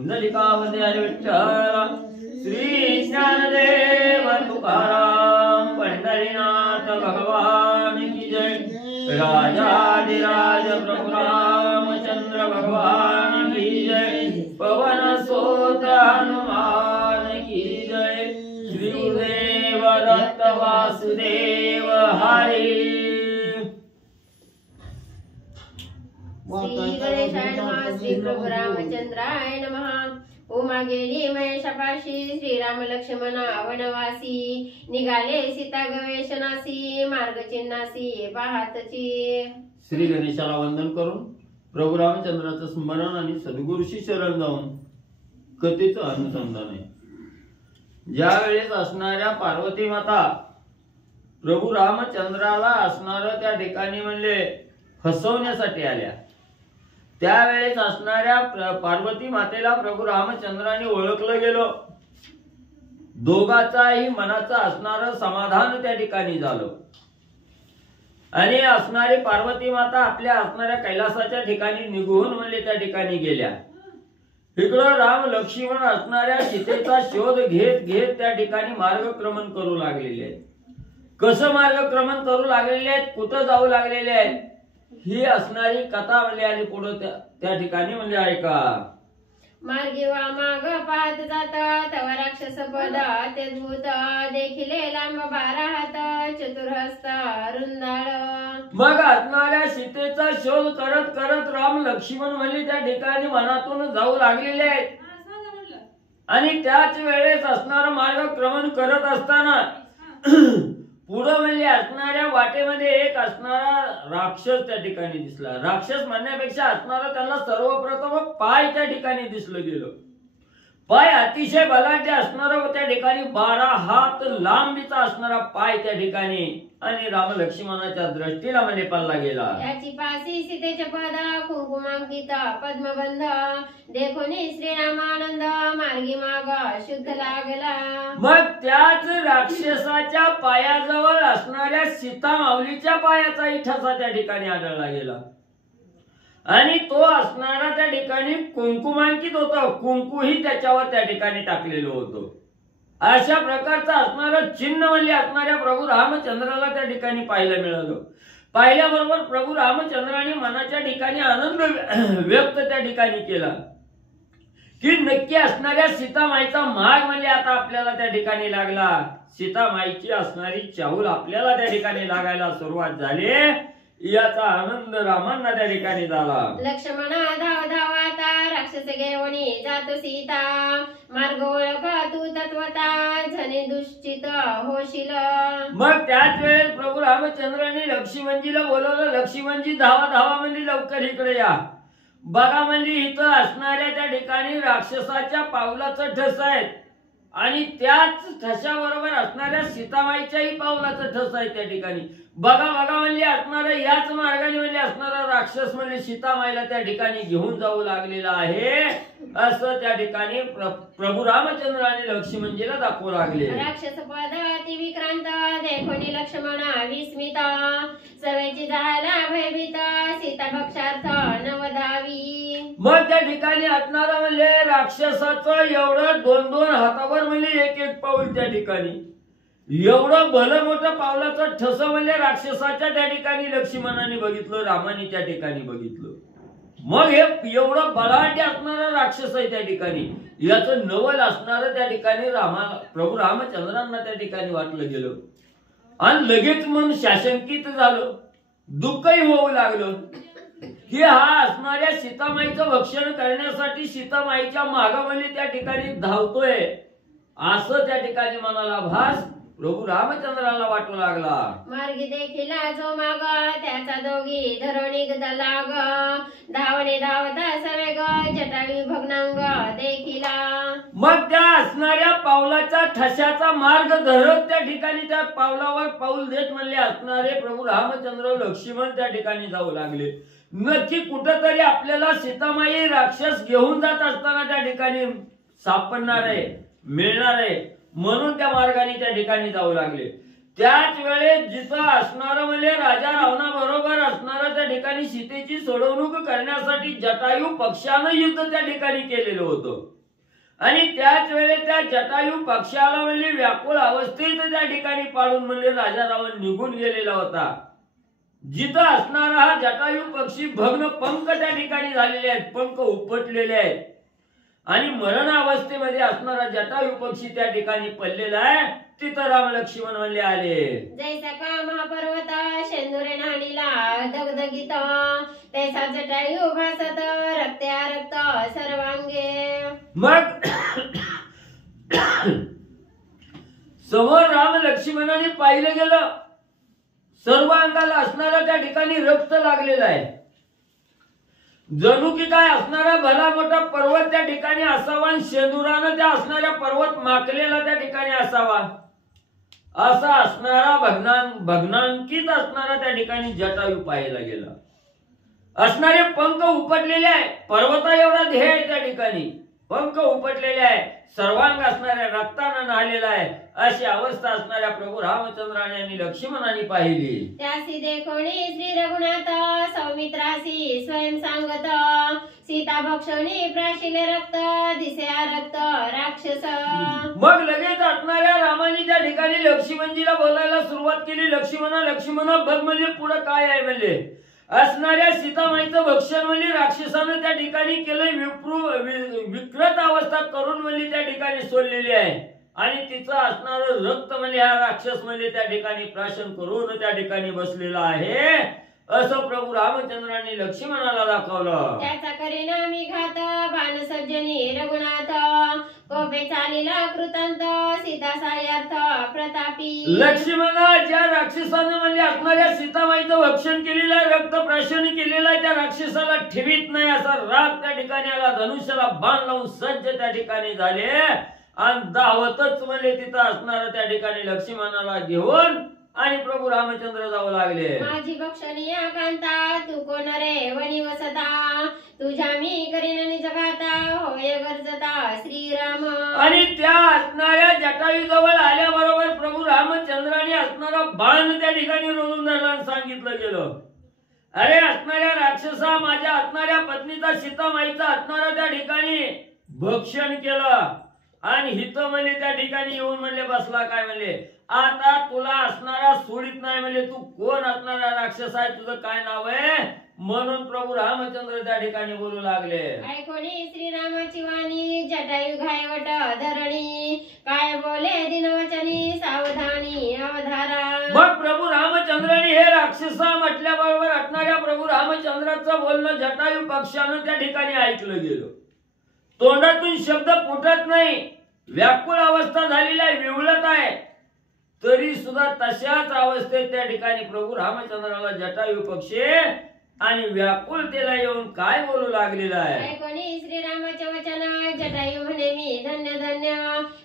पुंडलिकावते हरी विठ्ठल श्री ज्ञानदेव तुकाराम पंढरीनाथ भगवान की जय। राजाधिराज प्रभु रामचंद्र भगवान की जय। पवन सुत हनुमान की जय। श्री गुरुदेव दत्त वासुदेव हरी। श्री गणेशाय नमः। श्री प्रभु रामचंद्राय नमः। उमा गेली महेशापाशी श्रीराम लक्ष्मण वनवासी निघाले सीता गवेषणासी मार्ग चिन्हासी पाहतची। श्री गणेशाला वंदन करून प्रभु रामचंद्राचं स्मरण आणि सद्गुरूशी शरण जाऊन कथेचं अनुसंधान आहे। ज्या वेळेस असणाऱ्या पार्वती माता प्रभु रामचंद्राला असणार त्या ठिकाणी म्हणले फसवण्यासाठी आल्या, त्यावेळेस असणाऱ्या पार्वती मातेला प्रभु रामचंद्राने ओळखलं गेलं। दोघाचाही मनाचं असणारं समाधान त्या ठिकाणी झालं आणि असणारी पार्वती माता आपल्या असणाऱ्या कैलासाच्या ठिकाणी निघून म्हणले त्या ठिकाणी गेल्या। इकडं राम लक्ष्मण असणाऱ्या सीतेचा शोध घेत घेत त्या ठिकाणी मार्गक्रमण करू लागलेले आहेत। कसं मार्गक्रमण करू लागलेले आहेत, कुठं जाऊ लागलेले आहेत, ही असणारी कथा म्हणली आणि पुढे त्या ठिकाणी म्हणजे ऐका। मार्गी वा माग पाहत जात तवा राक्षस पद ते भूत देखिले लांब 12 हात चतुर्हस्त रुंदाळ। मग असणाऱ्या सीतेचा शोध करत करत राम लक्ष्मण म्हणजे त्या ठिकाणी वनातून जाऊ लागलेले आहेत आणि त्याच वेळेस असणारा मार्गक्रमण करत असताना पुढे म्हणजे असणाऱ्या वाटेमध्ये एक असणारा राक्षस त्या ठिकाणी दिसला। राक्षस म्हणण्यापेक्षा असणारा त्यांना सर्वप्रथम पाय त्या ठिकाणी दिसलं गेलं। पाय अतिशय बलाढ्य असणारा त्या ठिकाणी 12 हात लांबीचा असणारा पाय त्या ठिकाणी आणि राम लक्ष्मणाच्या दृष्टीला म्हणजे पडला गेला। त्याची पासी सीतेचे पद कुंकुमांकित पद्मबंध देखून श्रीरामानंद मार्गी माग शुद्ध लागला। मग त्याच राक्षसाच्या पायाजवळ असणाऱ्या सीता माऊलीच्या पायाचाही ठसा त्या ठिकाणी आढळला गेला आणि तो असणारा त्या ठिकाणी कुंकुमांकित होता, कुंकूही त्याच्यावर त्या ठिकाणी टाकलेलं होतं। अशा प्रकारचं असणारं चिन्ह म्हणजे असणाऱ्या प्रभू रामचंद्राला त्या ठिकाणी पाहायला मिळालं। पाहिल्याबरोबर प्रभू रामचंद्राने मनाच्या ठिकाणी आनंद व्यक्त त्या ठिकाणी केला की नक्की असणाऱ्या सीतामाईचा मार्ग म्हणजे आता आपल्याला त्या ठिकाणी लागला। सीतामाईची असणारी चाहूल आपल्याला त्या ठिकाणी लागायला सुरुवात झाली, याचा आनंद रामांना त्या ठिकाणी झाला। लक्ष्मण धाव धावाता राक्षस घेऊनी जातो सीता मार्ग ओळख तू तत्वता झने दुश्चित होशील। मग त्याच वेळेस प्रभू रामचंद्राने लक्ष्मणजीला बोलवलं, लक्ष्मणजी धावा धावा म्हणजे लवकर इकडे या। बघा म्हणजे इथं असणाऱ्या त्या ठिकाणी राक्षसाच्या पावलाचं ठस आहे आणि त्याच ठशाबरोबर असणाऱ्या सीतामाईच्याही पावलाचं ठस आहे त्या ठिकाणी। बघा बघा म्हणजे असणारा याच मार्गाने म्हणजे असणारा राक्षस म्हणजे सीतामाईला त्या ठिकाणी घेऊन जाऊ लागलेला आहे असं त्या ठिकाणी प्रभू रामचंद्र आणि लक्ष्मणजीला दाखवू लागले। राक्षस पद अति विक्रांत देखून लक्ष्मण विस्मित सवेची झाला भयभीत सीता भक्षार्थ नवधावी। मग त्या ठिकाणी असणारा म्हणजे राक्षसाचं एवढं 2-2 हातावर म्हणजे एक पाऊल त्या ठिकाणी एवढं भलं मोठं पावलाचं ठस म्हणजे राक्षसाच्या त्या ठिकाणी लक्ष्मणाने बघितलं, रामाने त्या ठिकाणी बघितलं। मग हे एवढं बलाढ्य असणारा राक्षस आहे त्या ठिकाणी, याचं नवल असणारं त्या ठिकाणी प्रभू रामचंद्रांना त्या ठिकाणी वाटलं गेलं आणि लगेच मन शाशंकित झालं, दुःखही होऊ लागलं की हा असणाऱ्या सीतामाईचं भक्षण करण्यासाठी सीतामाईच्या मागामध्ये त्या ठिकाणी धावतोय असं त्या ठिकाणी मनाला भास प्रभू रामचंद्राला वाटू लागला। मार्गी देखील जो माग त्याचा दोघी धरणी लाग धावणे धावता सवेग जटावी भग्नांग देखिला। मग त्या असणाऱ्या पावलाच्या ठशाचा मार्ग धरत त्या ठिकाणी त्या पावलावर पाऊल देत म्हणले असणारे प्रभू रामचंद्र लक्ष्मण त्या ठिकाणी जाऊ लागले। नक्की कुठंतरी आपल्याला सीतामाई राक्षस घेऊन जात असताना त्या ठिकाणी सापडणार आहे, मिळणार आहे, म्हणून त्या मार्गाने त्या ठिकाणी जाऊ लागले। त्याच वेळेस जिथं असणारं म्हणजे राजा रावणाबरोबर असणारं त्या ठिकाणी सीतेची सोडवणूक करण्यासाठी जटायू पक्षानं युद्ध त्या ठिकाणी केलेलं होतं. आणि त्याच वेळेस त्या जटायू पक्षाला म्हणजे व्याकुळ अवस्थेत त्या ठिकाणी पाडून म्हणजे राजा रावण निघून गेलेला होता. जिथं असणारा हा जटायू पक्षी भग्न पंख त्या ठिकाणी झालेले आहेत, पंख उपटलेले आहेत. आणि मरणावस्थेमध्ये असणारा जटायू पक्षी त्या ठिकाणी पडलेला आहे. तिथं राम लक्ष्मण म्हणले आले. जैसा का महापर्वत शेंदुरे नाणीला दगदगीत, तैसा जटायू भासत रक्त्या रक्त सर्वांगे. मग समोर राम लक्ष्मणाने पाहिलं गेलं, सर्व अंगाला असणारा त्या ठिकाणी रक्त लागलेला आहे. जणू की काय असणारा भला मोठा पर्वत त्या ठिकाणी असावा आणि शेंदुरानं त्या असणाऱ्या पर्वत माकलेला त्या ठिकाणी असावा, असा असणारा भग्नांकित असणारा त्या ठिकाणी जटायू पाहायला गेला. असणारे पंख उपटलेले आहे, पर्वता एवढा ध्येय आहे त्या ठिकाणी, पंख उपटलेले आहे, सर्वांग असणाऱ्या रक्तानं नाहलेला आहे. अशी अवस्था असणाऱ्या प्रभू रामचंद्राने आणि लक्ष्मणाने पाहिली. त्यासी देखोणी श्री रघुनाथ सौमित्रासी स्वयं सांगत, सीता भक्षणी प्राशिले रक्त दिसे रक्त राक्षस. मग लगेच असणाऱ्या रामाने त्या ठिकाणी लक्ष्मणजीला बोलायला सुरुवात केली. लक्ष्मण बघ म्हणजे पुढे काय आहे म्हणजे असणाऱ्या सीतामाईचं भक्षण म्हणजे राक्षसानं त्या ठिकाणी केलंय. विकृत अवस्था करून म्हणजे त्या ठिकाणी सोडलेली आहे. आणि तिचं असणारं रक्त म्हणजे हा राक्षस म्हणजे त्या ठिकाणी प्राशन करून त्या ठिकाणी बसलेला आहे, असं प्रभू रामचंद्रांनी लक्ष्मणाला दाखवलं. त्याचा करीना मी घात बाण सज्जनी रघुनाथ, कोपे चालीला कृतांत सीता सायार्थ प्रतापी. लक्ष्मणा ज्या राक्षसानं म्हणजे असणाऱ्या सीतामाईचं भक्षण केलेलं आहे, रक्त प्राशन केलेलं आहे, त्या राक्षसाला ठेवीत नाही असा राग त्या ठिकाणी आला. धनुष्याला बाण लावून सज्ज त्या ठिकाणी झाले आणि धावतच म्हणजे तिथं असणार त्या ठिकाणी लक्ष्मणाला घेऊन आणि प्रभू रामचंद्र जाऊ लागले. माझी भक्षणी कांता तू कोण रे वनी वसता, तुझ्या मी करीन निज घाता होय गरजता श्रीराम. आणि त्या असणाऱ्या जटायू जवळ आल्याबरोबर प्रभू रामचंद्राने असणारा बाण त्या ठिकाणी रोवून धरला आणि सांगितलं गेलं, अरे असणाऱ्या राक्षसा, माझ्या असणाऱ्या पत्नीचा सीतामाईचा असणारा त्या ठिकाणी भक्षण केलं आणि हिथं म्हणले त्या ठिकाणी येऊन म्हणले बसला. काय म्हणले, आता तुला असणारा सोडित नाही म्हणले, तू कोण असणारा राक्षस आहे, तुझं काय नाव आहे. म्हणून प्रभू रामचंद्र त्या ठिकाणी बोलू लागले. ऐकोणी श्रीरामाची वाणी जटायू घायवट धरणी, काय बोले दिनवचनी सावधानी अवधारा. मग प्रभू रामचंद्राने हे राक्षसा म्हटल्याबरोबर असणाऱ्या प्रभू रामचंद्राचं बोलणं जटायू पक्षानं त्या ठिकाणी ऐकलं गेलं. तोंडातून शब्द फुटत नाही, व्याकुळ अवस्था झालेली आहे, विवळत आहे, तरी सुद्धा तशाच अवस्थेत त्या ठिकाणी प्रभू रामचंद्राला जटायू पक्षी आणि व्याकुळतेला येऊन काय बोलू लागलेला आहे. ऐकोणी श्रीरामाचे वचन जटायू म्हणे मी धन्य धन्य,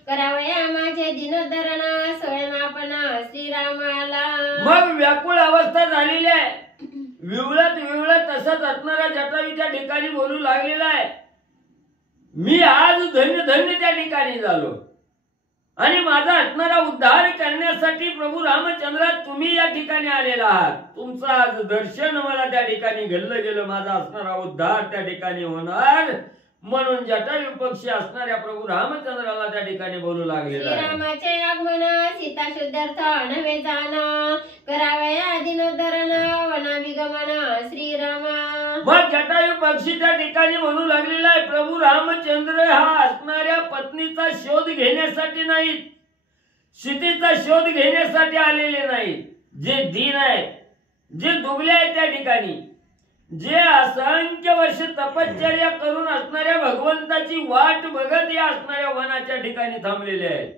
करावया माझे दिनोद्धरण स्वयं आपण श्रीरामाला. मग व्याकुळ अवस्था झालेली आहे, विवळत तसंच असणारा जटायू त्या ठिकाणी बोलू लागलेला आहे, मी आज धन्य धन्य त्या ठिकाणी झालो आणि माझा असणारा उद्धार करण्यासाठी प्रभू रामचंद्र तुम्ही या ठिकाणी आलेला आहात. तुमचं आज दर्शन मला त्या ठिकाणी घडलं गेलं, माझा असणारा उद्धार त्या ठिकाणी होणार. म्हणून जटायू पक्षी असणाऱ्या प्रभू रामचंद्राला त्या ठिकाणी बोलू लागलेला आहे. श्रीरामाचे आगमन सीता शुद्धार्थ नव्हे जाण, करावया दिनोद्धरण वनाभिगमन श्रीरामा. मग जटायू पक्षी त्या ठिकाणी म्हणू लागलेला आहे, प्रभू रामचंद्र हा असणाऱ्या पत्नीचा शोध घेण्यासाठी नाही, सीतेचा शोध घेण्यासाठी आलेले नाही. जे दीन आहे, जे दुबले आहे त्या ठिकाणी, जे असंख्य वर्ष तपश्चर्या करून असणाऱ्या भगवंताची वाट बघत या असणाऱ्या वनाच्या ठिकाणी थांबलेले आहेत,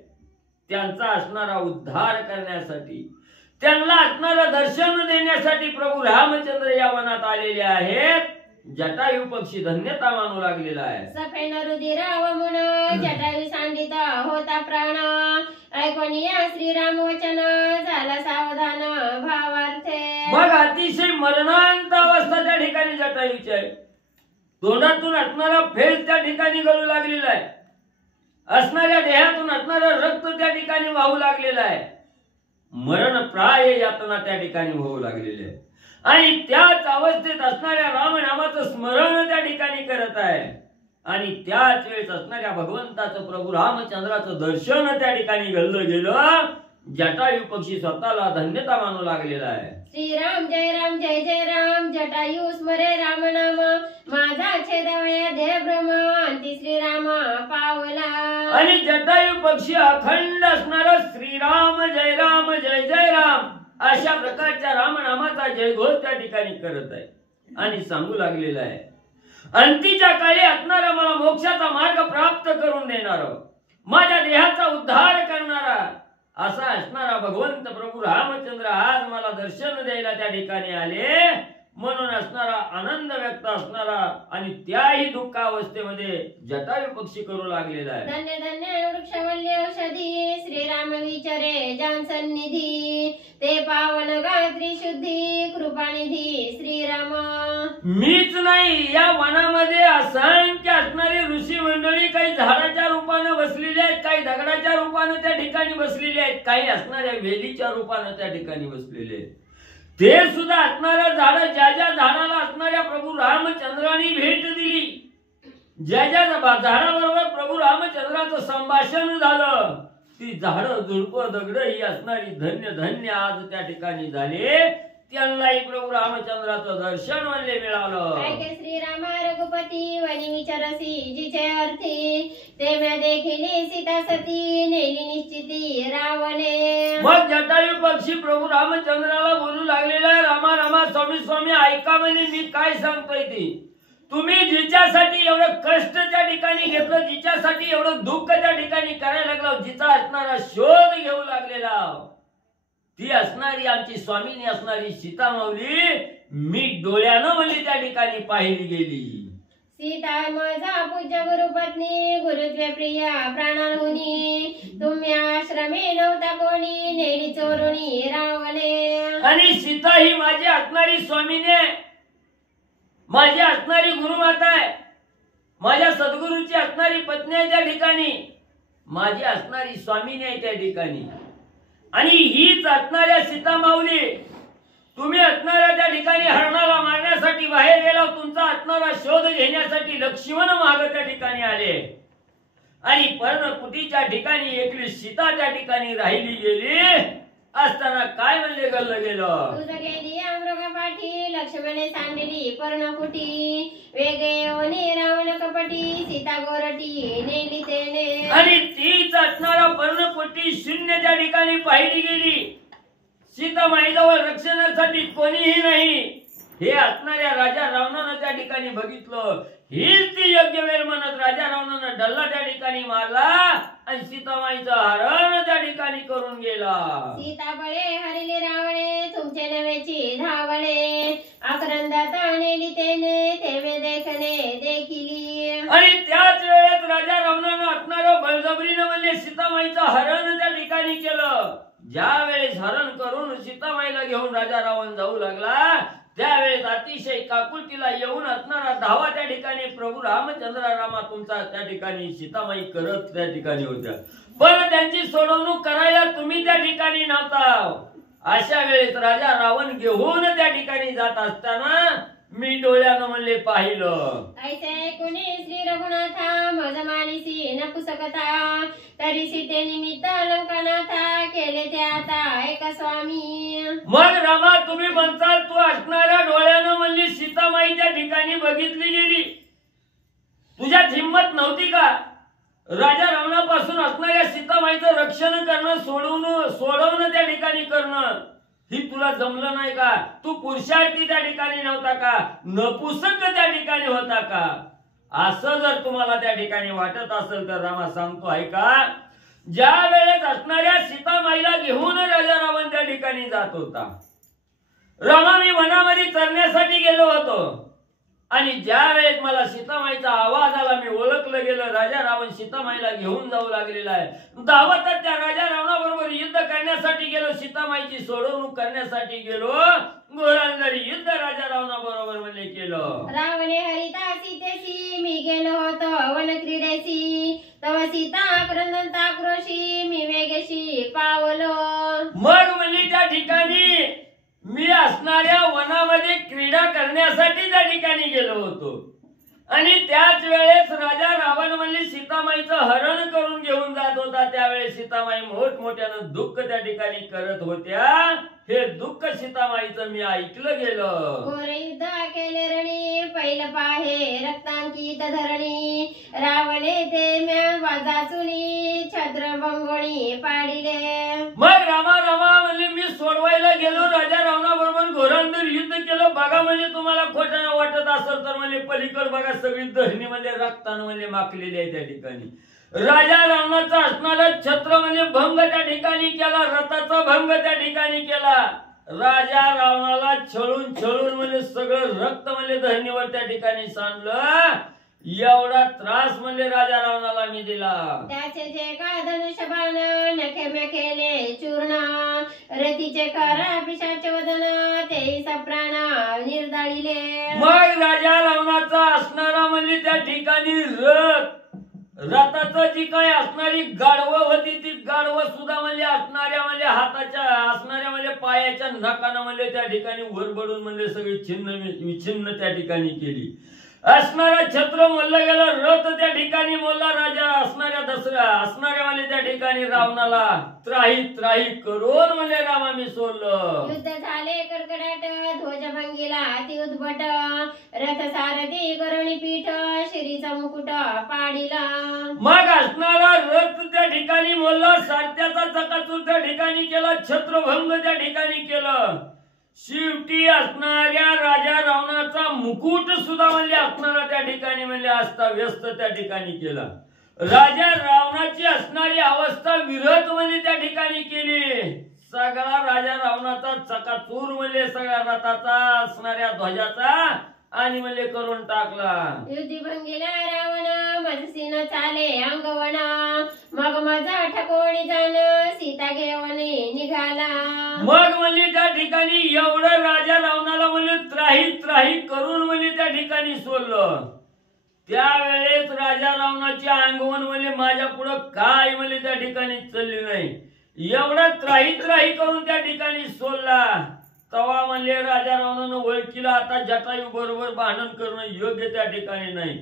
त्यांचा असणारा उद्धार करण्यासाठी, त्यांना असणारं दर्शन देण्यासाठी प्रभू रामचंद्र या वनात आलेले आहेत. जटायू पक्षी धन्यता मानू लागलेला आहे. सफेन रुधिर वमुन जटायू सांडित होता प्राण, ऐकोनिया श्रीराम वचन झाला सावधान भावार्थे. मग अतिशय मरणांत अवस्था त्या ठिकाणी जटायूची आहे. तोंडातून असणारा फेस त्या ठिकाणी गळू लागलेला आहे, असणाऱ्या देहातून असणारं रक्त त्या ठिकाणी वाहू लागलेलं आहे. मरणप्राय यातना त्या ठिकाणी होऊ लागलेली आहे. आणि त्याच अवस्थेत असणाऱ्या रामनामाचं स्मरण त्या ठिकाणी करत आहे. आणि त्याच वेळेस असणाऱ्या भगवंताचं प्रभू रामचंद्राचं दर्शन त्या ठिकाणी घडलं गेलं. जटायू पक्षी स्वतःला धन्यता मानू लागलेला आहे. श्रीराम जय जय राम जटायू स्मरे राम नाम माझा छेदवया देह भ्रम अंती श्रीराम पावला. आणि जटायू पक्षी अखंड असणारा श्रीराम जय राम अशा प्रकारच्या रामनामाचा जयघोष त्या ठिकाणी करत आहे. आणि सांगू लागलेला आहे, अंतीच्या काळी असणारा मला मोक्षाचा मार्ग प्राप्त करून देणार, माझ्या देहाचा उद्धार करणारा असा असणारा भगवंत प्रभू रामचंद्र आज मला दर्शन द्यायला त्या ठिकाणी आले. म्हणून असणारा आनंद व्यक्त असणारा आणि त्याही दुःखावस्थेमध्ये जटायू पक्षी करू लागलेला आहे. धन्य धन्य वृक्षवल्ली औषधी श्रीराम विचारे जान सन्निधी ते पावन गात्री शुद्धी कृपानिधी श्रीराम. मीच नाही, या वनामध्ये असंख्य असणारी ऋषी मंडळी काही झाडाच्या रूपाने बसलेली आहेत, काही दगडाच्या रूपाने त्या ठिकाणी बसलेली आहेत, काही असणाऱ्या वेलीच्या रूपाने त्या ठिकाणी बसलेले आहेत. ते सुद्धा असणाऱ्या झाड, ज्या ज्या झाडाला असणाऱ्या प्रभू रामचंद्रांनी भेट दिली, ज्या ज्या झाडाबरोबर प्रभू रामचंद्राचं संभाषण झालं, ती झाडं झुडपं दगड ही असणारी धन्य धन्य आज त्या ठिकाणी झाले. त्यांनाही प्रभू रामचंद्राचं दर्शन म्हणले मिळालं. ऐके श्रीराम रघुपती वनी विचारसी जिचे अर्थी ते मैं देखिली सीता सती नेली निश्चिती रावणे. मग जटायू पक्षी प्रभू रामचंद्राला बोलू लागलेला आहे, रामा रामा स्वामी स्वामी ऐका म्हणे मी काय सांगतोय ती. तुम्ही जिच्यासाठी एवढं कष्ट त्या ठिकाणी घेतलं, जिच्यासाठी एवढं दुःख त्या ठिकाणी करायला लागला, जिचा असणारा शोध घेऊ लागलेला, ती असणारी आमची स्वामीनी असणारी सीता माऊली मी डोळ्यानं म्हणजे त्या ठिकाणी पाहिली गेली. सीता माझा पूज्य गुरुपत्नी गुरुत्व प्रिया प्राणाहुनी तुम्ही आश्रमे नव्हता कोणी नेली चोरुणी रावणे. आणि सीता ही माझी असणारी स्वामीने, माझी असणारी गुरुमाता आहे, माझ्या सद्गुरूची असणारी पत्नी आहे त्या ठिकाणी, माझी असणारी स्वामीने आहे त्या ठिकाणी. आणि हीच असणाऱ्या सीता माऊली तुम्ही असणाऱ्या त्या ठिकाणी हरणाला मारण्यासाठी बाहेर गेला, तुमचा असणारा शोध घेण्यासाठी लक्ष्मण माग त्या ठिकाणी आले. आणि पर्णकुटीच्या ठिकाणी एकली सीता त्या ठिकाणी राहिली गेली असताना काय म्हणले गल्लं गेलं, तुझ गेली अमृगपाठी लक्ष्मणे सांडली पर्णकुटी वेगे ओनी रावण कपटी सीता गोरटी नेली तेने. आणि तीच असणारा पर्णकुटी शून्य त्या ठिकाणी पाहिली गेली. सीता माईजवळ रक्षणासाठी कोणीही नाही हे असणाऱ्या राजा रावणानं त्या ठिकाणी बघितलं. हीच ती योग्य वेळ म्हणत राजा रावणानं डल्ला त्या ठिकाणी मारला आणि सीतामाईचं हरण त्या ठिकाणी करून गेला. सीता बळे हरिले रावणे तुमचे नव्याची धावणे आक्रंदात नेली तेने तेमे देखणे देखिली. आणि त्याच वेळेत राजा रावणानं असणारं बळजबरीनं म्हणजे सीतामाईचं हरण त्या ठिकाणी केलं. ज्या वेळेस हरण करून सीतामाईला घेऊन राजा रावण जाऊ लागला त्यावेळेस अतिशय काकुलतीला येऊन असणारा धावा त्या ठिकाणी प्रभू रामचंद्र रामा तुमचा त्या ठिकाणी सीतामाई करत त्या ठिकाणी होत्या, पण त्यांची सोडवणूक करायला तुम्ही त्या ठिकाणी नव्हता. अशा वेळेस राजा रावण घेऊन त्या ठिकाणी जात असताना मी डोळ्यानं म्हणले पाहिलं. ऐसे कुणी श्री रघुनाथा मज मानिसी न पुसकता तरी सीते निमित्त लंकानाथा केले ते आता ऐका स्वामी. मग रामा तुम्ही म्हणताल तू असणाऱ्या डोळ्यानं म्हणली सीतामाई त्या ठिकाणी बघितली गेली, तुझ्यात हिंमत नव्हती का राजा रावणापासून असणाऱ्या सीतामाईचं रक्षण करणं सोडवणं त्या ठिकाणी करणं, ही तुला जमलं नाही का? तू पुरुषार्थी त्या ठिकाणी नव्हता का? नपुसक त्या ठिकाणी होता का? असं जर तुम्हाला त्या ठिकाणी वाटत असेल तर रामा सांगतो ऐका, ज्या वेळेस असणाऱ्या सीतामाईला घेऊन राजा रावण त्या ठिकाणी जात होता, रामा मी वनामध्ये चरण्यासाठी गेलो होतो आणि ज्या वेळेस मला सीतामाईचा आवाज आला मी ओळखलं गेलं राजा रावण सीतामाईला घेऊन जाऊ लागलेला आहे. धावतच त्या राजा रावणाबरोबर युद्ध करण्यासाठी गेलो, सीतामाईची सोडवणूक करण्यासाठी गेलो, घोरांजरी युद्ध राजा रावणाबरोबर म्हणले केलं. रावणे हरिता सीतेसी मी गेलो होतो वन क्रीडेसी तव सीता क्रंदंता क्रोशी मी वेगेशी पावलो. मग असणाऱ्या वनामध्ये क्रीडा करण्यासाठी त्या ठिकाणी गेलो होतो आणि त्याच वेळेस राजा रावण म्हणजे सीतामाईचं हरण करून घेऊन जात होता. त्यावेळेस सीतामाई मोठमोठ्यानं दुःख त्या ठिकाणी करत होत्या. हे दुःख सीतामाईचं मी ऐकलं गेलं. घोर युद्ध केले रणी पैल पाहे रक्तांकित धरणी रावणे ते म्या वाजाचुनी छत्र बंगोणी पाडिले. मग रामा म्हणजे मी सोडवायला गेलो राजा रावणाबरोबर घोरांवर युद्ध केलं. बघा म्हणजे तुम्हाला खोटं वाटत असेल तर म्हणजे पलीकड बघा सगळी धरणी म्हणजे रक्तानं म्हणजे माखलेली आहे त्या ठिकाणी. राजा रावणाचा असणारा छत्र म्हणजे भंग त्या ठिकाणी केला, रथाचा भंग त्या ठिकाणी केला. राजा रावणाला छळून छळून म्हणजे सगळं रक्त म्हणजे धरणीवर त्या ठिकाणी सांडलं. एवढा त्रास म्हणजे राजा रावणाला मी दिला. त्याचे जे का धनुष्यबाण नखे मे केले चूर्ण रतीचे खरा पिशाचे वदन ते सप्राण निर्दाळिले. मग राजा रावणाचा असणारा म्हणजे त्या ठिकाणी रथाचं जी काही असणारी गाढवं होती ती गाढवं सुद्धा म्हणजे असणाऱ्या म्हणजे हाताच्या असणाऱ्या म्हणजे पायाच्या नखानं म्हणजे त्या ठिकाणी वरबडून म्हणजे सगळी विछिन्न त्या ठिकाणी केली. असणारा छत्र मोडलं गेलं, रथ त्या ठिकाणी मोडला. राजा असणाऱ्या म्हणजे त्या ठिकाणी रावणाला त्राही करून म्हणजे रामा मी सोडलं. युद्ध झाले कडकडाट ध्वजभंगीला अति उद्भट रथ सारथी करुणी पीठ शिरीचा मुकुट पाडिला. मग असणारा रथ त्या ठिकाणी मोडला, सारथ्याचा चकाचूर त्या ठिकाणी केला, छत्रभंग त्या ठिकाणी केलं. शेवटी असणाऱ्या राजा रावणाचा मुकुट सुद्धा म्हणजे असणारा त्या ठिकाणी म्हणजे अस्ताव्यस्त त्या ठिकाणी केला. राजा रावणाची असणारी अवस्था विरत म्हणजे त्या ठिकाणी केली. सगळा राजा रावणाचा चकाचूर म्हणजे सगळ्या रथाचा असणाऱ्या ध्वजाचा आणि म्हणजे करून टाकला. युद्धी भंगीला रावण मनसी न चाले अंगवणा मग माझा ठकोणी जाण सीता घेवणे निघाला. मग म्हणजे त्या ठिकाणी एवढं राजा रावणाला म्हणजे त्राही करून म्हणजे त्या ठिकाणी सोडलं. त्यावेळेस राजा रावणाची अंगवण म्हणजे माझ्या पुढं काय म्हणजे त्या ठिकाणी चालली नाही. एवढा त्राही करून त्या ठिकाणी सोडला. तवा म्हणले राजा रावणानं ओळखीला आता जटायू बरोबर भांडण करणं योग्य त्या ठिकाणी नाही.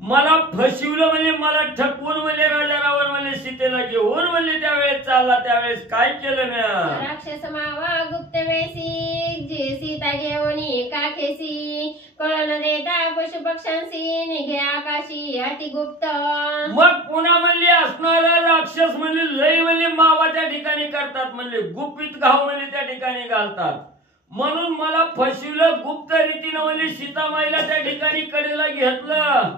मला फसवलं म्हणजे मला ठकवून म्हणजे राजा रावण म्हणजे सीतेला घेऊन म्हणजे त्यावेळेस चालला. त्यावेळेस काय केलं म्या राक्षस मावा गुप्त वेसी जी सीता घेऊन काखेसी कळण देता पशु पक्ष्यांशी निघे आकाशी अति गुप्त. मग पुन्हा म्हणले असणारा राक्षस म्हणजे लय म्हणजे मावा त्या ठिकाणी करतात, म्हणजे गुपित घाव म्हणजे त्या ठिकाणी घालतात. म्हणून मला फसवलं गुप्त रीतीनं म्हणजे सीतामाईला त्या ठिकाणी कडेला घेतलं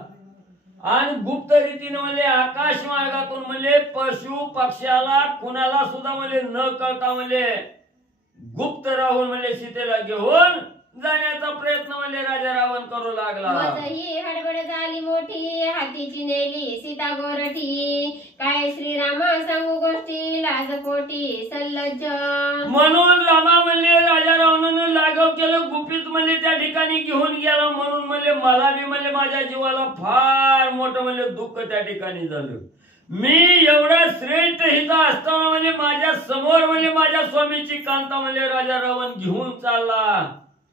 आणि गुप्त रीतीनं म्हणजे आकाश मार्गातून म्हणजे पशु पक्ष्याला कुणाला सुद्धा म्हणजे न कळता म्हणजे गुप्त राहून म्हणजे सीतेला घेऊन जाण्याचा प्रयत्न म्हणजे राजा रावण करू लागला. ही हडबड झाली मोठी हातीची नेली सीता गोरठी काय श्रीरामा सांगू गोष्टी लाजपोटी सल्लज्ज. म्हणून रामा म्हणजे राजा रावणानं लागव केलं, गुपित म्हणजे त्या ठिकाणी घेऊन गेला. म्हणून म्हणजे मला बी म्हणजे माझ्या जीवाला फार मोठं म्हणजे दुःख त्या ठिकाणी झालं. मी एवढा श्रेष्ठ हिता असताना म्हणजे माझ्या समोर म्हणजे माझ्या स्वामीची कांता म्हणजे राजा रावण घेऊन चालला.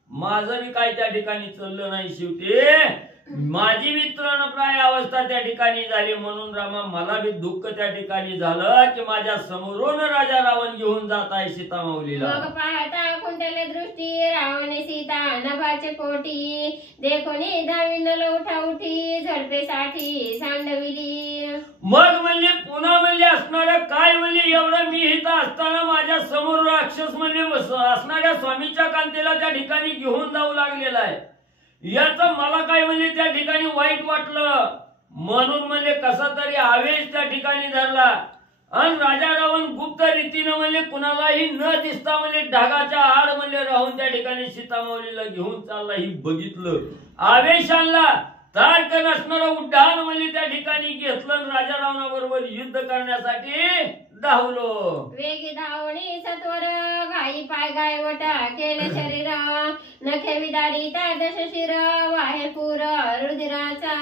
माझं बी काय त्या ठिकाणी चाललं नाही. शेवटी माझी बी तृणप्राय अवस्था त्या ठिकाणी झाली. म्हणून रामा मला बी दुःख त्या ठिकाणी झालं की माझ्या समोरून राजा रावण घेऊन जात आहे सीता माऊलीला. मग पाहता कुंडल दृष्टी रावणे सीता नभाचे पोटी देखोनी धाविन उठा उठी झडपेसाठी सांडविली. मग म्हणजे पुन्हा म्हणजे असणाऱ्या काय म्हणजे एवढं मी हिता असताना माझ्या समोर राक्षस म्हणजे असणाऱ्या स्वामीच्या कांतेला त्या ठिकाणी घेऊन जाऊ लागलेला आहे. याचं मला काय म्हणजे त्या ठिकाणी वाईट वाटलं. म्हणून म्हणजे कसा तरी आवेश त्या ठिकाणी धरला आणि राजा रावण गुप्त रीतीनं म्हणजे कुणालाही न दिसता म्हणजे ढगाच्या आड म्हणजे राहून त्या ठिकाणी सीतामाऊलीला घेऊन चालला. ही बघितलं, आवेश आणला, तारकन असणारं उड्डाण म्हणजे त्या ठिकाणी घेतलं. राजा रावणाबरोबर युद्ध करण्यासाठी धावलो. वेगी धावणी सत्वर घाई पाय गायवटा केले शरीर नखे विदारिता दश शिर वाहे पूर रुधिराचा.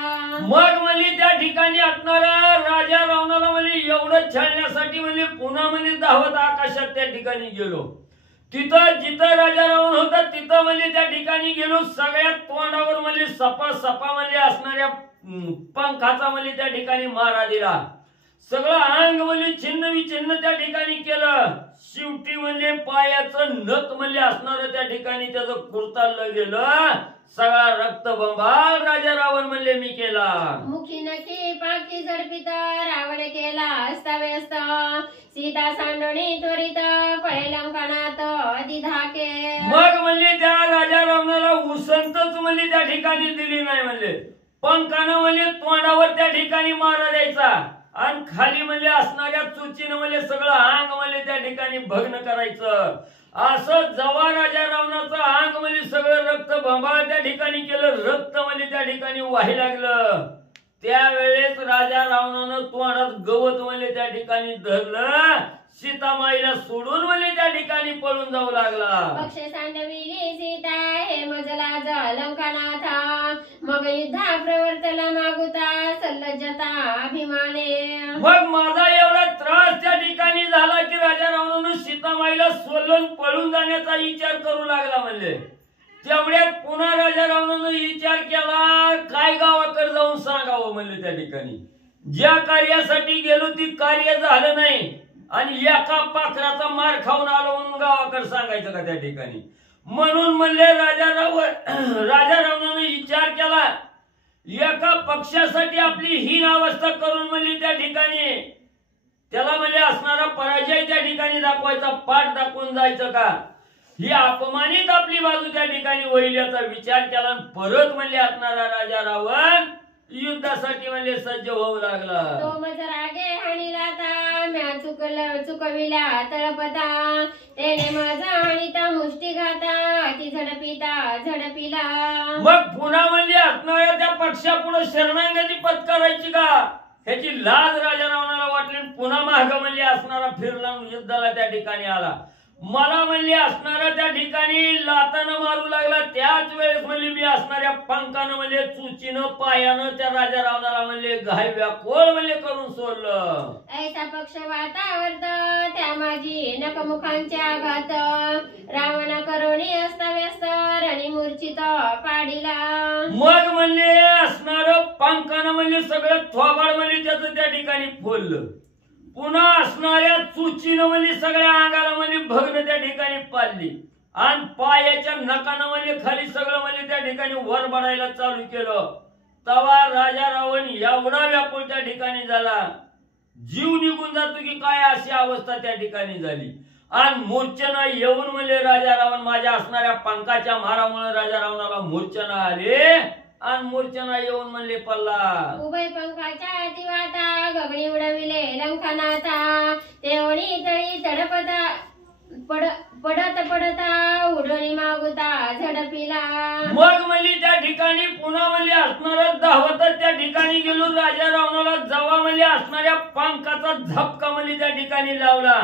मग म्हणजे त्या ठिकाणी असणारा राजा रावणाला म्हणजे एवढं छळण्यासाठी म्हणजे पुन्हा म्हणजे धावत आकाशात त्या ठिकाणी गेलो. तिथं जिथं राजा रावण होता तिथं म्हणजे त्या ठिकाणी गेलो. सगळ्यात तोंडावर म्हणजे सपा सपा म्हणजे असणाऱ्या पंखाचा म्हणजे त्या ठिकाणी मारा दिला. सगळं अंग म्हणजे छिन्न विछिन्न त्या ठिकाणी केलं. शेवटी म्हणजे पायाचं नख म्हणजे असणार त्या ठिकाणी त्याचं कुरताळलं गेलं. सगळा रक्तबंबाळ राजा रावण म्हणले मी केला. मुखी नखी पाकी झडपित रावण केला अस्ताव्यस्त. सीता सांडणी त्वरित पळे लंकानात अधिधाके. मग म्हणजे त्या राजा रावणाला उसंतच म्हणजे त्या ठिकाणी दिली नाही. म्हणजे पंखानं म्हणजे तोंडावर त्या ठिकाणी मारा द्यायचा आणि खाली म्हणजे असणाऱ्या चुचीनं म्हणजे सगळं अंग म्हणजे त्या ठिकाणी भग्न करायचं. असं जवा राजा रावणाचं अंग म्हणजे सगळं रक्त बंबाळ त्या ठिकाणी केलं. रक्त म्हणजे त्या ठिकाणी वाही लागलं. त्यावेळेस राजा रावणानं तोंडात गवत म्हणजे त्या ठिकाणी धरलं. सीतामाईला सोडून म्हणजे त्या ठिकाणी पळून जाऊ लागला. पक्ष सांडविली सीता हे मजला लंकानाथा. मग युद्धा प्रवर्तला मागुता सल्लज्जता अभिमाने. मग माझा एवढा त्रास त्या ठिकाणी झाला की राजा रावणानं सीतामाईला सोडून पळून जाण्याचा विचार करू लागला. म्हणजे तेवढ्यात पुन्हा राजा रावणानं विचार केला काय गावाकडे जाऊन सांगावं. म्हणजे त्या ठिकाणी ज्या कार्यासाठी गेलो ती कार्य झालं नाही आणि एका पाखराचा मार खाऊन आलो म्हणून गावाकडे सांगायचं का त्या ठिकाणी. म्हणून म्हणले राजा रावणानं विचार केला एका पक्षासाठी आपली हीन अवस्था करून म्हणली त्या ठिकाणी त्याला म्हणजे असणारा पराजय त्या ठिकाणी दाखवायचा. पाठ दाखवून जायचं का. ही अपमानित आपली बाजू त्या ठिकाणी होईल याचा विचार केला. परत म्हणले असणारा राजा रावण युद्धासाठी म्हणजे सज्ज होऊ लागला. तो मज रागे हाणीला ता म्या चुकविला तळपता. तेने माझा हाणीता मुष्टी घाता ती झडपिला. मग पुन्हा म्हणजे असणाऱ्या त्या पक्षापुढे शरणागती पत्करायची का ह्याची लाज राजा रावणाला वाटली. पुन्हा माग म्हणजे असणारा फिरला युद्धाला त्या ठिकाणी आला. मला म्हणले असणारा त्या ठिकाणी लातानं मारू लागला. त्याच वेळेस म्हणजे मी असणाऱ्या पंखानं म्हणजे चुचीनं पायानं त्या राजा रावणाला म्हणले घाय व्याकोळ म्हणजे करून सोडलं. ऐसा पक्ष वातावर्त त्या माझी नकमुखांच्या आघात. रावण करुणी अस्ताव्यस्त रणी मूर्छित पाडीला. मग म्हणले असणार पंखानं म्हणजे सगळं थोबाड म्हणजे त्याचं त्या ठिकाणी फोडलं. पुन्हा असणाऱ्या चुचीनं म्हणजे सगळ्या अंगाला म्हणजे भग्न त्या ठिकाणी पाडली आणि पायाच्या नकानं म्हणजे खाली सगळं म्हणजे त्या ठिकाणी वर बडायला चालू केलं. तवा राजा रावण एवढा व्याकुळ त्या ठिकाणी झाला जीव निघून जातो की काय अशी अवस्था त्या ठिकाणी झाली. आणि मूर्छना येऊन म्हणजे राजा रावण माझ्या असणाऱ्या पंखाच्या मारामुळे राजा रावणाला मूर्छना आले आणि मूर्छना येऊन म्हणले पल्ला. उभय पंखाच्या अतिवाता गगनी उडविले लंकानाथा. तेवढी तळी तडपता पडता उडणी मागुता झडपिला. मग म्हणली त्या ठिकाणी पुन्हा म्हणले असणारा धावत त्या ठिकाणी गेलो. राजा रावणाला जवा म्हणले असणाऱ्या पंखाचा झपका म्हणले त्या ठिकाणी लावला.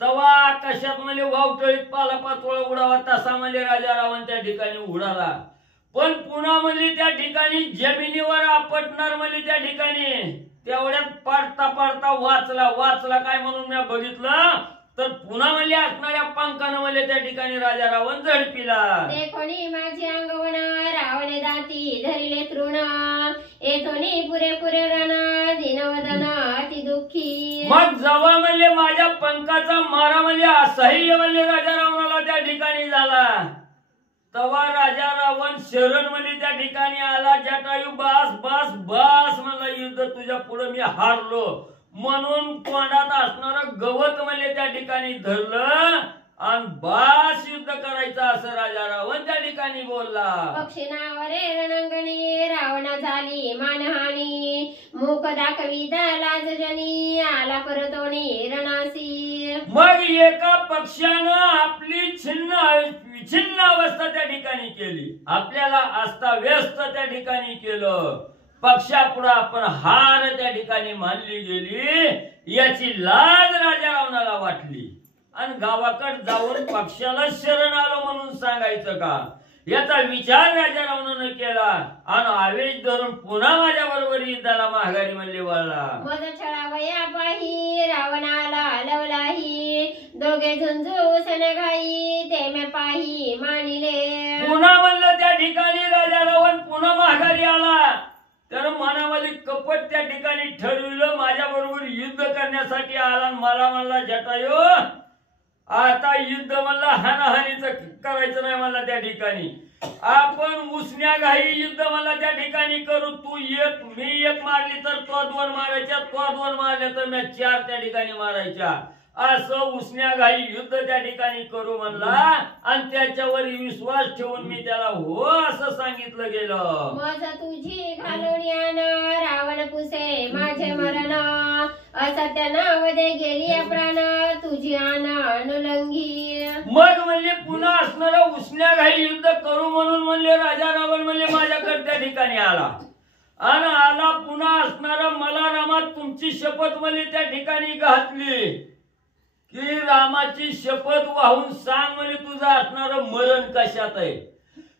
तवा आकाशात म्हणजे वावटळीत पालापाचोळा उडावा तसा म्हणजे राजा रावण त्या ठिकाणी उडाला. पण पुन्हा म्हणली त्या ठिकाणी जमिनीवर आपटणार म्हणली त्या ठिकाणी तेवढ्यात पाडता वाचला काय म्हणून मी बघितलं तर पुन्हा म्हणले असणाऱ्या पंखानं म्हणले त्या ठिकाणी राजा रावण झडपिला. देखोनी माझी अंगवण रावणे दाती धरिले तृण. येथोनी पुरे रण दिनवदन अति दुःखी. मग जवा म्हणले माझ्या पंखाचा मारा म्हणजे असह्य म्हणले राजा रावणाला त्या ठिकाणी झाला. तवा राजा रावण शरण म्हणजे त्या ठिकाणी आला. जटायू बास म्हणला युद्ध तुझ्या पुढे मी हारलो म्हणून तोंडात असणारं गवत म्हणजे त्या ठिकाणी धरलं आणि बास युद्ध करायचं असं राजा रावण त्या ठिकाणी बोलला. पक्षीनावरे रणंगणी रावणा झाली मानहानी. मुख दाखविता लाजजनी आला परतोणी रणासी. मग एका पक्षानं आपली छिन्न अवस्था त्या ठिकाणी केली. आपल्याला अस्ताव्यस्त त्या ठिकाणी केलं. पक्षापुढे आपण हार त्या ठिकाणी मानली गेली याची लाज राजा रावणाला वाटली आणि गावाकडे जाऊन पक्षाला शरण आलो म्हणून सांगायचं का याचा विचार राजा रावणानं केला आणि आवेश धरून पुन्हा माझ्या बरोबर युद्धाला माघारी म्हणले वळला. मज छळावया पाही रावणाला लवलाही. दोघे झुंजूसन घाई ते मैं पाही मानिले. पुन्हा म्हणलं त्या ठिकाणी राजा रावण पुन्हा माघारी आला. तर मनामध्ये कपट त्या ठिकाणी ठरविलं, माझ्या बरोबर युद्ध करण्यासाठी आला. मला म्हणला जटायू आता युद्ध म्हणला हानाहानीच करायचं नाही म्हणला. त्या ठिकाणी आपण उसण्या घाई युद्ध म्हणला त्या ठिकाणी करू. तू एक मी एक मारली तर तो दोन मारायच्या, तो दोन मारल्या तर मी चार त्या ठिकाणी मारायच्या. असं उसण्या घाई युद्ध त्या ठिकाणी करू म्हणला. आणि त्याच्यावर विश्वास ठेवून मी त्याला हो असं सांगितलं गेलं. मज तुझी घालून रावण पुसे माझे मरण, असत्य नाव दे गेली प्राण तुझी अनुलंघी. मग म्हणले पुन्हा असणार उसण्या घाई युद्ध करू म्हणून म्हणले राजा रावण म्हणले माझ्याकडे त्या ठिकाणी आला. आणि आला पुन्हा असणार मला रामा तुमची शपथ म्हणले त्या ठिकाणी घातली की रामाची शपथ वाहून सांग म्हणजे तुझं असणार मरण कशात आहे.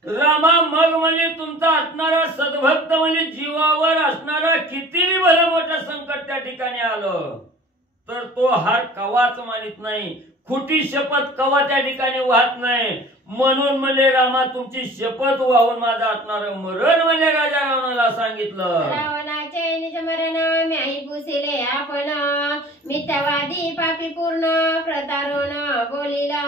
रामा मग म्हणजे तुमचा असणारा सद्भक्त म्हणजे जीवावर असणारा कितीही भलं मोठं संकट त्या ठिकाणी आलं तर तो हार कवाच मानित नाही. खोटी शपथ कवा त्या ठिकाणी वाहत नाही. म्हणून म्हणजे रामा तुमची शपथ वाहून माझं असणार मरण म्हणजे राजा रावणाला सांगितलं. रावणाचे निज मरण म्याही पुसिले आपण, मिथ्यावादी पापी पूर्ण प्रतारुण बोलिला.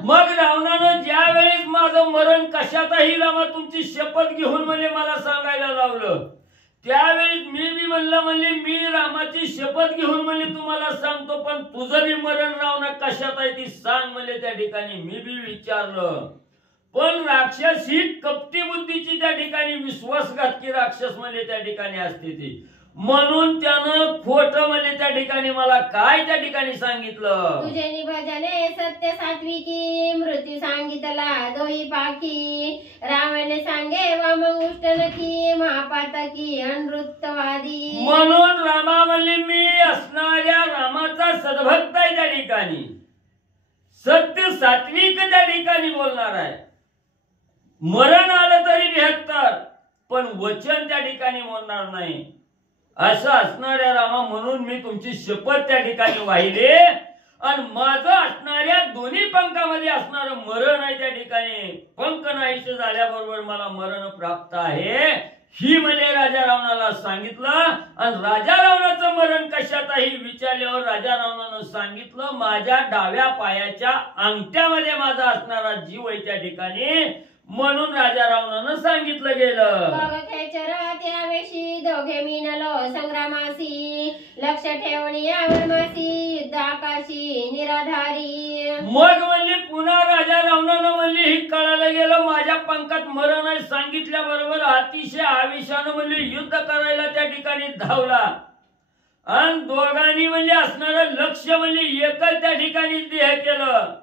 मग रावणानं ज्या वेळेस माझं मरण कशातही रामा तुमची शपथ घेऊन म्हणजे मला सांगायला लावलं त्यावेळेस मी बी म्हणलं म्हणले मी रामाची शपथ घेऊन म्हणले तुम्हाला सांगतो, पण तुझं बी मरण रावणा कशात आहे ती सांग म्हणले त्या ठिकाणी मी बी विचारलं. पण राक्षस ही कपटी बुद्धीची त्या ठिकाणी विश्वासघातकी राक्षस म्हणजे त्या ठिकाणी असते ती. म्हणून त्यानं खोट म्हणजे त्या ठिकाणी मला काय त्या ठिकाणी सांगितलं. तुझे निभजने सत्य सात्विकी मृत्यू सांगितला दोही पाखी. रावण सांगे वामंगुष्ट नकी महापातकी अनृतवादी. म्हणून रामा म्हणले मी असणाऱ्या रामाचा सद्भक्त आहे त्या ठिकाणी, सत्य सात्विक त्या ठिकाणी बोलणार आहे. मरण आलं तरी 72 पण वचन त्या ठिकाणी बोलणार नाही असं असणाऱ्या रामा. म्हणून मी तुमची शपथ त्या ठिकाणी वाहिले आणि माझं असणाऱ्या दोन्ही पंखामध्ये असणार मरण आहे त्या ठिकाणी. पंख नाहीसे झाल्याबरोबर मला मरण प्राप्त आहे ही म्हणजे राजा रावणाला सांगितलं. आणि राजा रावणाचं मरण कशातही विचारल्यावर राजा रावणानं सांगितलं माझ्या डाव्या पायाच्या अंगठ्यामध्ये माझा असणारा जीव आहे त्या ठिकाणी. म्हणून राजा रावणानं सांगितलं गेलं. त्यावेळी दोघे मिनलो संग्रामासी लक्ष ठेवून यावर मासी युद्ध आकाशी निराधारी. मग म्हणले पुन्हा राजा रावणानं म्हणले ही कळायला गेलं माझ्या पंखात मरण आहे सांगितल्याबरोबर अतिशय आवेशानं म्हणले युद्ध करायला त्या ठिकाणी धावला. आणि दोघांनी म्हणजे असणारं लक्ष म्हणजे एकच त्या ठिकाणी देह केलं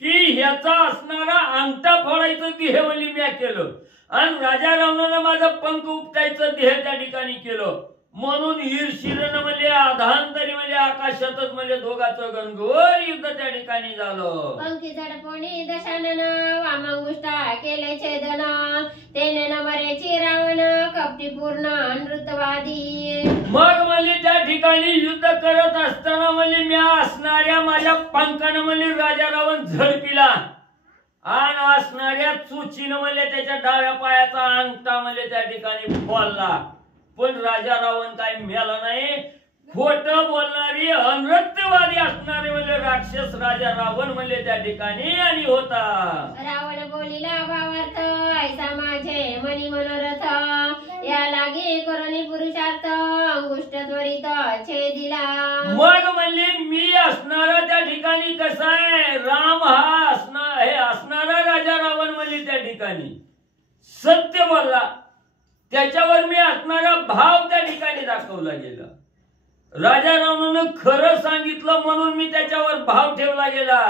की ह्याचा असणारा अंगठा फोडायचं देह म्हणजे मी केलं आणि राजा रावणानं माझं पंख उपटायचं देह त्या ठिकाणी केलं. म्हणून ईर्षीनं म्हणजे आधांतरी म्हणजे आकाशातच म्हणजे दोघांचं घनघोर युद्ध त्या ठिकाणी झालं. पंखी झडपोणी दशानन वामंगुष्टा केले छेदन तेने नमरेची रावण कपटी पूर्ण अनृतवादी. मग म्हणजे त्या ठिकाणी युद्ध करत असताना म्हणजे मी असणाऱ्या माझ्या पंखानं म्हणजे राजा रावण झडपिला आणि असणाऱ्या चुचीनं म्हणजे त्याच्या डाव्या पायाचा अंगठा म्हणजे त्या ठिकाणी फोडला. पण राजा रावण काय मेला नाही. खोट बोलणारी अनृत्यवादी असणारे म्हणजे राक्षस राजा रावण म्हणजे त्या ठिकाणी आणि होता. रावण बोलिला भावार्थ ऐसा माझे मनी मनोरथ या लागे करुणी पुरुषार्थ अंगुष्ट त्वरित छेदिला. मग म्हणले मी असणारा त्या ठिकाणी कसा आहे राम हा असणारा राजा रावण म्हणजे त्या ठिकाणी सत्य बोलला त्याच्यावर मी असणारा भाव त्या ठिकाणी दाखवला गेला. राजा रावणानं खरं सांगितलं म्हणून मी त्याच्यावर भाव ठेवला गेला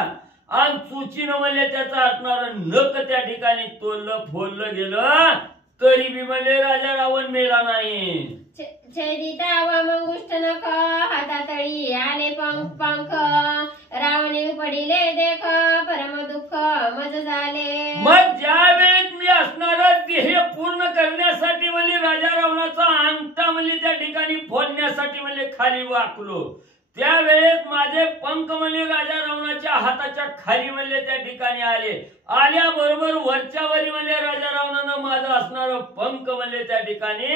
आणि चुचीनं म्हणजे त्याचा असणारा नख त्या ठिकाणी तोडलं फोडलं गेलं तरी बी म्हणजे राजा रावण मेला नाही. छेदिता वामंगुष्ट नख हातातळी आले पंख रावणे पडिले देख परम दुःख मज झाले. मग ज्या वेळेस मी असणारा ध्येय पूर्ण करण्यासाठी म्हणजे राजा रावणाचा अंगठा म्हणजे त्या ठिकाणी फोडण्यासाठी म्हणजे खाली वाकलो त्यावेळेस माझे पंख म्हणले राजा रावणाच्या हाताच्या खाली म्हणले त्या ठिकाणी आल्याबरोबर वरच्या वरी म्हणले राजा रावणानं माझं असणारं पंख म्हणले त्या ठिकाणी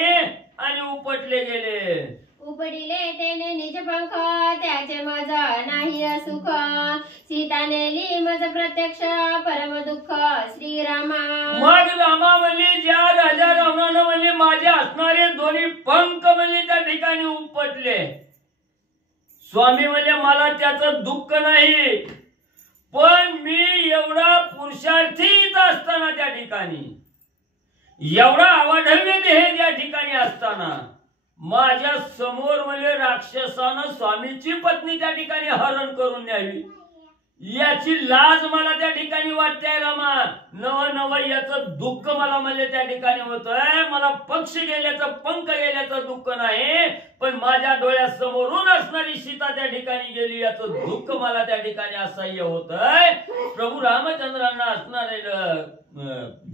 आणि उपटले गेले. उपडिले तेने निज पंख त्याचे मज नाही सुख सीता नेली मज प्रत्यक्ष परम दुःख श्रीरामा. मग रामा म्हणले ज्या राजा रावणानं म्हणले माझे असणारे दोन्ही पंख म्हणले त्या ठिकाणी उपटले. स्वामी म्हणजे मला त्याचं दुःख नाही, पण मी एवढा पुरुषार्थीच असताना त्या ठिकाणी एवढा अवाढव्य देह त्या ठिकाणी असताना माझ्या समोर म्हणजे राक्षसानं स्वामीची पत्नी त्या ठिकाणी हरण करून न्यावी याची लाज मला त्या ठिकाणी वाटते रामा. नव याचं दुःख मला म्हणजे त्या ठिकाणी होतंय. मला पक्ष गेल्याचं पंख गेल्याचं दुःख नाही, पण माझ्या डोळ्यासमोरून असणारी सीता त्या ठिकाणी गेली याचं दुःख मला त्या ठिकाणी असह्य होतंय. प्रभू रामचंद्रांना असणारे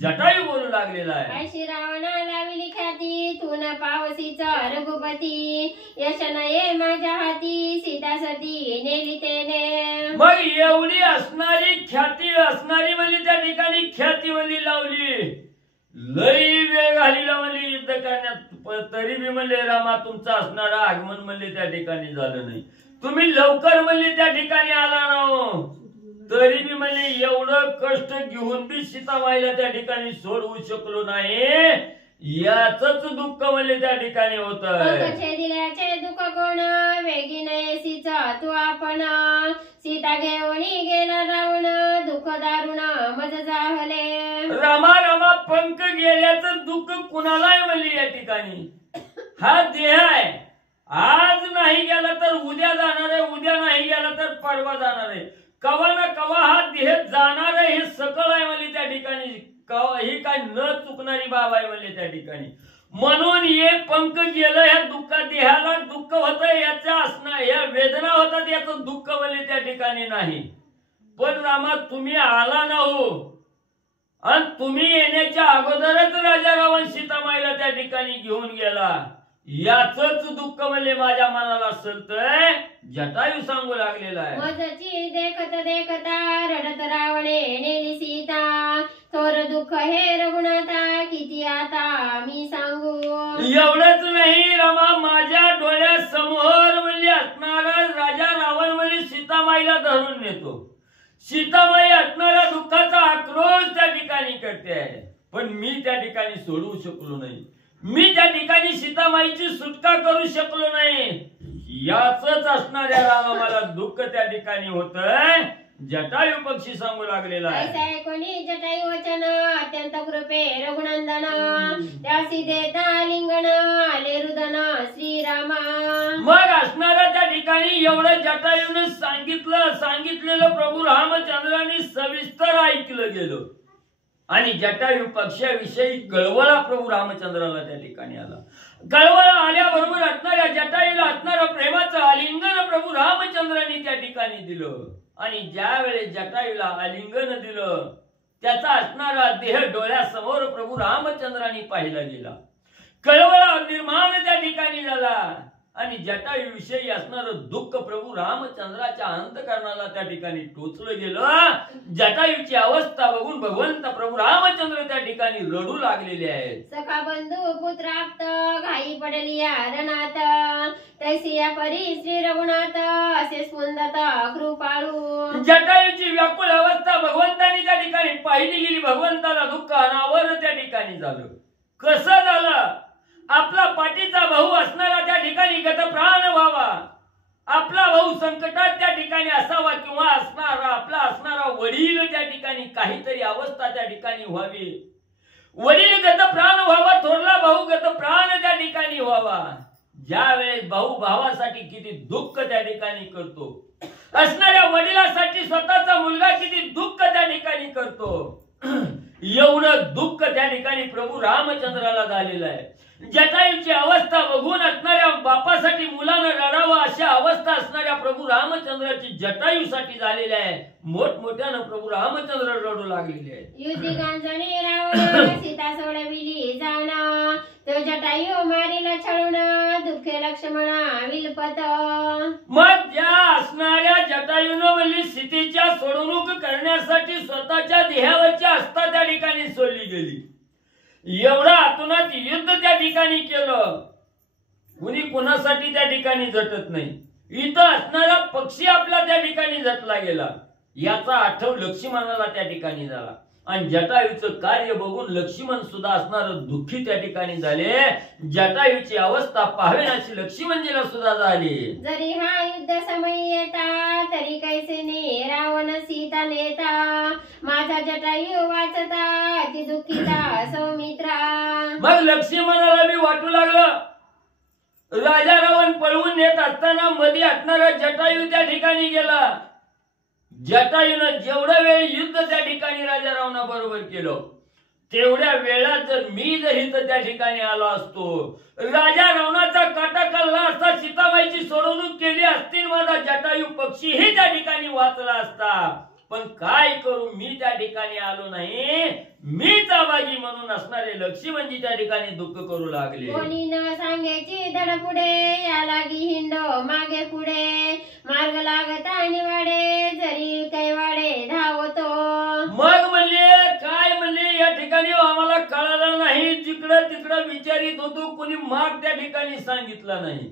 जटायू बोलू लागलेला आहे. अशी रावणा लावली ख्याती तू न पावसीच रघुपती यश नये माझ्या हाती सीता सती नेली तेने. मग एवढी असणारी ख्याती असणारी म्हणजे त्या ठिकाणी ख्याती म्हणजे लावली. लई वेळ घालीला म्हणजे युद्ध करण्यात, तरी बी म्हणले रामा तुमचं असणारं आगमन म्हणजे त्या ठिकाणी झालं नाही. तुम्ही लवकर म्हणजे त्या ठिकाणी आला ना, तरी बी म्हणजे एवढं कष्ट घेऊन बी सीताबाईला त्या ठिकाणी सोडवू शकलो नाही याच दुःख म्हणजे त्या ठिकाणी होत. दिल्याचे दुःख कोण वेगी नयसीच तू आपण सीता घेऊन गेला रावण दुःख दारुण मज जाहले. रामा रामा पंख गेल्याचं दुःख कुणालाय म्हणली या ठिकाणी. हा देह आहे, आज नाही गेला तर उद्या जाणार आहे, उद्या नाही गेला तर परवा जाणार आहे. कवा ना कवा हा देह जाणार आहे हे सकळ आहे म्हणले त्या ठिकाणी. ही काय न चुकणारी बाब आहे म्हणले त्या ठिकाणी. म्हणून हे पंख गेलं ह्या दुःख देहाला दुःख होत याच्या असणार या वेदना होतात याचं दुःख म्हणले त्या ठिकाणी नाही. पण रामा तुम्ही आला ना हो, आणि तुम्ही येण्याच्या अगोदरच राजा रावण सीतामाईला त्या ठिकाणी घेऊन गेला याच दुःख म्हणजे माझ्या मनाला सलतय. जटायू सांगू लागलेला आहे. मजची देखत देखता रडत रावणे नेली सीता थोर दुःख हे रघुनाथा किती आता मी सांगू. एवढंच नाही रामा, माझ्या डोळ्यासमोर म्हणजे असणारा राजा रावण म्हणजे सीतामाईला धरून नेतो. सीतामाई असणाऱ्या दुःखाचा आक्रोश त्या ठिकाणी करते आहे, पण मी त्या ठिकाणी सोडवू शकलो नाही. मी त्या ठिकाणी सीतामाईची सुटका करू शकलो नाही. याच असणाऱ्या रामा मला दुःख त्या ठिकाणी होतंय. जटायू पक्षी सांगू लागलेला आहे. कोणी जटायू वचन अत्यंत कृपे रघुनंदन त्यासी देता लिंगण आले रुदन श्रीरामा. मग असणाऱ्या त्या ठिकाणी एवढं जटायूने सांगितलेलं प्रभू रामचंद्रांनी सविस्तर ऐकलं गेलं आणि जटायू पक्षाविषयी कळवळा प्रभू रामचंद्राला त्या ठिकाणी आला. कळवळा आल्याबरोबर असणाऱ्या जटायूला असणारं प्रेमाचं आलिंगन प्रभू रामचंद्रांनी त्या ठिकाणी दिलं. आणि ज्या वेळेस जटायूला आलिंगन दिलं त्याचा असणारा देह डोळ्यासमोर प्रभू रामचंद्रांनी पाहिला गेला. कळवळा निर्माण त्या ठिकाणी झाला आणि जटायू विषयी असणारं दुःख प्रभू रामचंद्राच्या अंतःकरणाला त्या ठिकाणी टोचलं गेलं. जटायूची अवस्था बघून भगवंत प्रभू रामचंद्र त्या ठिकाणी रडू लागलेले आहेत. सखा बंधू पुत्राप्त घाई पडली रणात तैसी या परी श्री रघुनाथ असे स्पंदत कृपाळू. जटायूची व्याकुळ अवस्था भगवंतानी त्या ठिकाणी पाहिली गेली. भगवंताला दुःख अनावर त्या ठिकाणी झालं. कसं झालं? आपला पाठीचा भाऊ असणारा त्या ठिकाणी गतप्राण व्हावा, आपला भाऊ संकटात त्या ठिकाणी असावा किंवा आपला असणारा वडील त्या ठिकाणी काहीतरी अवस्था त्या ठिकाणी व्हावी. वडील गतप्राण व्हावा, थोरला भाऊ गतप्राण त्या ठिकाणी व्हावा. ज्या वेळेस भाऊ भावासाठी किती दुःख त्या ठिकाणी करतो, असणाऱ्या वडिलासाठी स्वतःचा मुलगा किती दुःख त्या ठिकाणी करतो, एवढं दुःख त्या ठिकाणी प्रभू रामचंद्राला झालेलं आहे. जटायूची अवस्था बघून असणाऱ्या बापासाठी मुलानं रडावं अशा अवस्था असणाऱ्या असणाऱ्या प्रभू रामचंद्राची जटायूसाठी झालेली आहे. मोठमोठ्यानं प्रभू रामचंद्र रडू लागलेले आहेत. युधी गांजणे रावण सीता सोडविली जाना, तो जटायू मारिला छळून दुःखे लक्ष्मणा विलपत. मग ज्या असणाऱ्या जटायूनं म्हणली सीतेच्या सोडवणूक करण्यासाठी स्वतःच्या देहावरची आस्था त्या ठिकाणी सोडली गेली. एवढं आतुनात युद्ध त्या ठिकाणी केलं. कुणी कुणासाठी त्या ठिकाणी झटत नाही. इथं असणारा पक्षी आपला त्या ठिकाणी झटला गेला. याचा आठव लक्ष्मणाला त्या ठिकाणी झाला. आणि जटायूचं कार्य बघून लक्ष्मण सुद्धा असणार दुःखी त्या ठिकाणी झाले. जटायूची अवस्था पाहण्याची लक्ष्मणजीला सुद्धा झाली. जरी हा युद्ध समय येता, तरी कैसे ने रावण सीता नेता, माझा जटायू वाचता अति दुःखीता सौमित्रा. मग लक्ष्मणाला बी वाटू लागलं, राजा रावण पळवून नेत असताना मध्ये असणारा जटायू त्या ठिकाणी गेला. जटायूनं जेवढा वेळ युद्ध त्या ठिकाणी राजा रावणा बरोबर केलं, तेवढ्या वेळात जर मी जर इथं त्या ठिकाणी आलो असतो, राजा रावणाचा काटा काढला असता, सीताबाईची सोडवणूक केली असती, माझा जटायू पक्षीही त्या ठिकाणी वाचला असता. पण काय करू, मी त्या ठिकाणी आलो नाही, मीच अभागी म्हणून असणारे लक्ष्मणजी त्या ठिकाणी दुःख करू लागले. कोणी न सांगायची धड पुढे, या लागी हिंडो मागे पुढे, मार्ग लागता निवाडे, जरी कैवाडे धावतो. मग म्हणले काय म्हणले, या ठिकाणी आम्हाला कळालं नाही. जिकडं तिकडं विचारित होतो, कोणी मार्ग त्या ठिकाणी सांगितला नाही.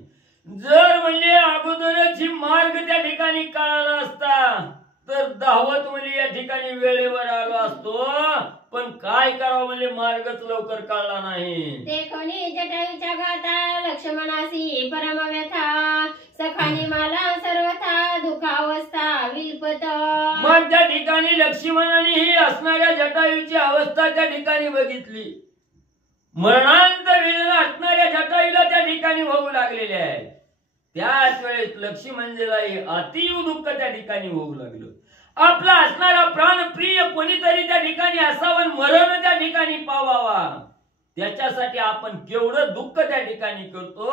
जर म्हणले अगोदरच ही मार्ग त्या ठिकाणी कळाला असता, तर धावत म्हणजे या ठिकाणी वेळेवर आलो असतो. पण काय करावं म्हणजे मार्गच लवकर कळला नाही. देखोनी जटायूच्या गाता, लक्ष्मणासी परम व्यथा, सखानी मला सर्वथा दुःखावस्था विलपत. मग त्या ठिकाणी लक्ष्मणाने ही असणाऱ्या जटायूची अवस्था त्या ठिकाणी बघितली. मरणांत वेदना असणाऱ्या जटायूला त्या ठिकाणी होऊ लागलेले आहे. त्याच वेळेस लक्ष्मणजीलाही अतीव दुःख त्या ठिकाणी होऊ लागलं. आपला असणारा प्राणप्रिय कोणीतरी त्या ठिकाणी असावं, मरण त्या ठिकाणी पावावा, त्याच्यासाठी आपण केवढं दुःख त्या ठिकाणी करतो,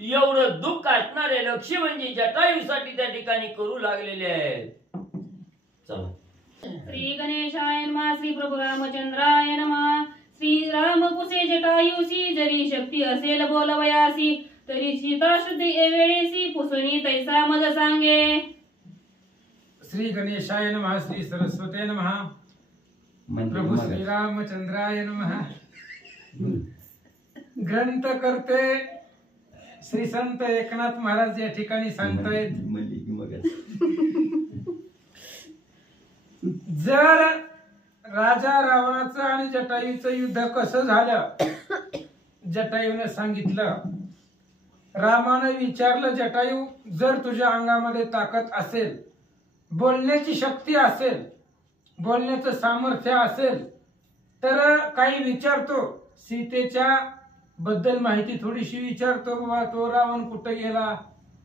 एवढं दुःख असणारे लक्ष्मणजी जटायूसाठी त्या ठिकाणी करू लागलेले आहेत. चला. श्री गणेशाय नमः. श्री प्रभू रामचंद्राय नमः. श्री राम पुसे जटायूसी, जरी शक्ती असेल बोलवयासी, तरी सीता शुद्धी एवेळेसी, पुसुनी तैसा मज सांगे. श्री गणेशाय नमः. श्री सरस्वते नमः. प्रभू श्री रामचंद्राय नमः. ग्रंथ करते श्री संत एकनाथ महाराज या ठिकाणी सांगतायत, जर राजा रावणाचं आणि जटायूचं युद्ध कसं झालं, जटायूने सांगितलं. रामाने विचारलं, जटायू जर तुझ्या अंगामध्ये ताकद असेल, बोलण्याची शक्ती असेल, बोलण्याचं सामर्थ्य असेल, तर काही विचारतो, सीतेच्या बद्दल माहिती थोडीशी विचारतो. बाबा तो रावण कुठं गेला,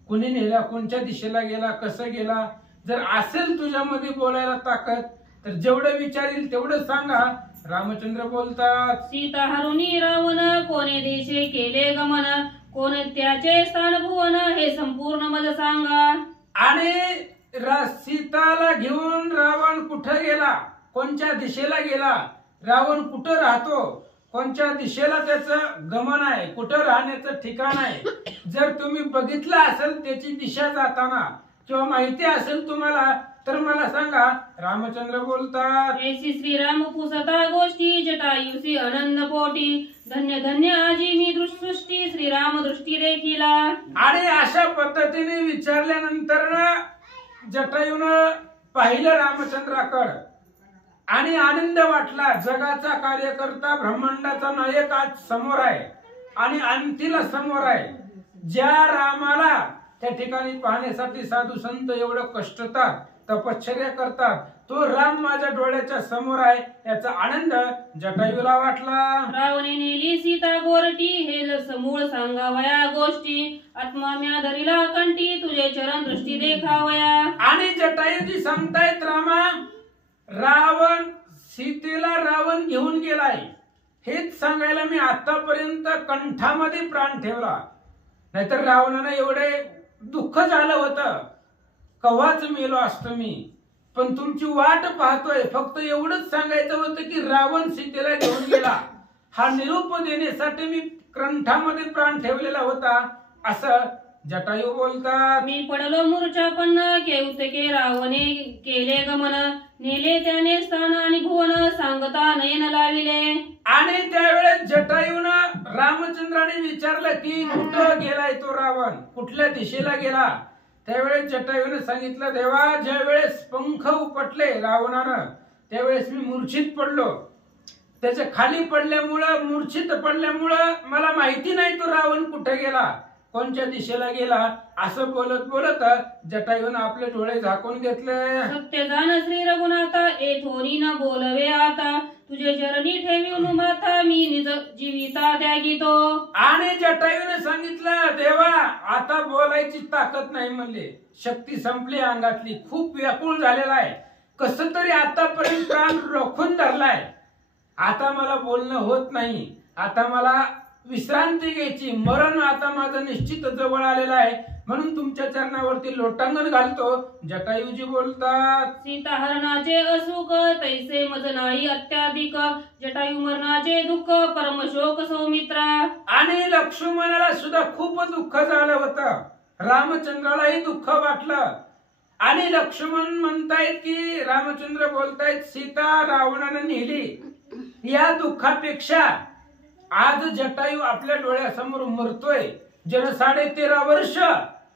कुणी नेला, कोणत्या दिशेला गेला, कसं गेला. जर असेल तुझ्यामध्ये बोलायला ताकद, तर जेवढं विचारील तेवढं सांगा. रामचंद्र बोलतात, सीता हरुनी रावण, कोणे देशे केले गमन, कोण त्याचे स्थान भुवन, हे संपूर्ण मज सांगा. आणि सीताला घेऊन रावण कुठं गेला, कोणत्या दिशेला गेला, रावण कुठं राहतो, कोणत्या दिशेला त्याचं गमन आहे, कुठं राहण्याचं ठिकाण आहे, जर तुम्ही बघितलं असेल त्याची दिशा जाताना किंवा माहिती असेल तुम्हाला, तर मला सांगा. रामचंद्र बोलतात, ऐसी श्रीराम पुसता गोष्टी, जटायूसी आनंद पोटी, धन्य धन्य आजी मी दृष्टी, श्रीराम दृष्टी देखीला. आणि अशा पद्धतीने विचारल्यानंतर जटायूनं पाहिलं रामचंद्राकडं आणि आनंद वाटला. जगाचा कार्यकर्ता, ब्रह्मांडाचा नायक आज समोर आहे आणि अंतीला समोर आहे. ज्या रामाला त्या ठिकाणी पाहण्यासाठी साधू संत एवढं कष्टतात, तपश्चर्या करतात, तो राम माझ्या डोळ्याच्या समोर आहे, याचा आनंद जटायूला वाटला. रावणे नेली सीता गोरटी, हे समूळ सांगावया गोष्टी, आत्मा म्या धरिला कंठी, तुझे चरण दृष्टी देखावया. आणि जटायूजी सांगतायत, रामा रावण सीतेला रावण घेऊन गेलाय, हेच सांगायला मी आतापर्यंत कंठामध्ये प्राण ठेवला. नाहीतर रावणाने एवढे दुःख झालं होतं, कव्हाच मेलो असतो मी, पण तुमची वाट पाहतोय. फक्त एवढंच सांगायचं होतं की रावण सीतेला घेऊन गेला, हा निरोप देण्यासाठी मी कंठामध्ये प्राण ठेवलेला होता, असं जटायू बोलतात. मी पडलो मूर्छा पण केवतके रावणे केले गमन, नेले त्याने स्थान आणि भुवन, सांगता नयन लाविले. आणि त्यावेळेस जटायूनं रामचंद्राने विचारलं की कुठं गेलाय तो रावण, कुठल्या दिशेला गेला. त्यावेळेस जटायूने सांगितलं, देवा ज्या वेळेस पंख उपटले रावणानं त्यावेळेस मी मूर्छित पडलो. त्याच्या खाली पडल्यामुळं, मूर्छित पडल्यामुळं मला माहिती नाही तो रावण कुठे गेला, कोणत्या दिशेला गेला. असं बोलत बोलत जटायूने आपले डोळे झाकून घेतले. सत्य जाण श्री रघुनाथा, येथोनी न बोलवे आता, तुझे चरणी ठेवीन माथा, मी निज जीविता त्यागितो. आणि जटायूने सांगितलं, देवा आता बोलायची ताकद नाही म्हणले, शक्ती संपली अंगातली, खूप व्याकुळ झालेला आहे, कस तरी आतापर्यंत प्राण रोखून धरलाय, आता मला बोलणं होत नाही, आता मला विश्रांती घ्यायची, मरण आता माझं निश्चित जवळ आलेलं आहे, म्हणून तुमच्या चरणावरती लोटांगण घालतो. जटायूजी बोलतात, सीता हरणाचे असुख, तैसे मज नाही अत्याधिक, जटायू मरणाचे दुःख, परमशोक सौमित्रा. आणि लक्ष्मणाला सुद्धा खूप दुःख झालं होतं, रामचंद्रालाही दुःख वाटलं. आणि लक्ष्मण म्हणतायत की, रामचंद्र बोलतायत, सीता रावणानं नेली, या दुःखापेक्षा आज जटायू आपल्या डोळ्यासमोर मरतोय, ज्यानं 13.5 वर्ष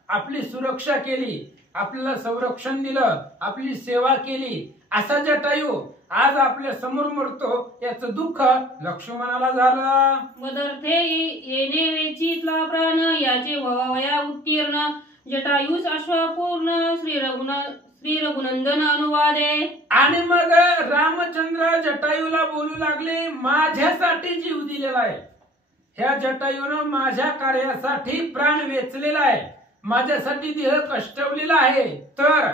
आपली सुरक्षा केली, आपल्याला संरक्षण दिलं, आपली सेवा केली, असा जटायू आज आपल्या समोर मरतो, याचं दुःख लक्ष्मणाला झालं. मदर्थे येणे वेचितला प्राण, याचे वया उत्तीर्ण, जटायूस अश्वापूर्ण, श्री रघुनंदन अनुवादे. आणि मग रामचंद्र जटायूला बोलू लागले, माझ्यासाठी जीव दिलेला आहे, ह्या जटायूनं माझ्या कार्यासाठी प्राण वेचलेला आहे, माझ्यासाठी देह कष्टवलेला आहे, तर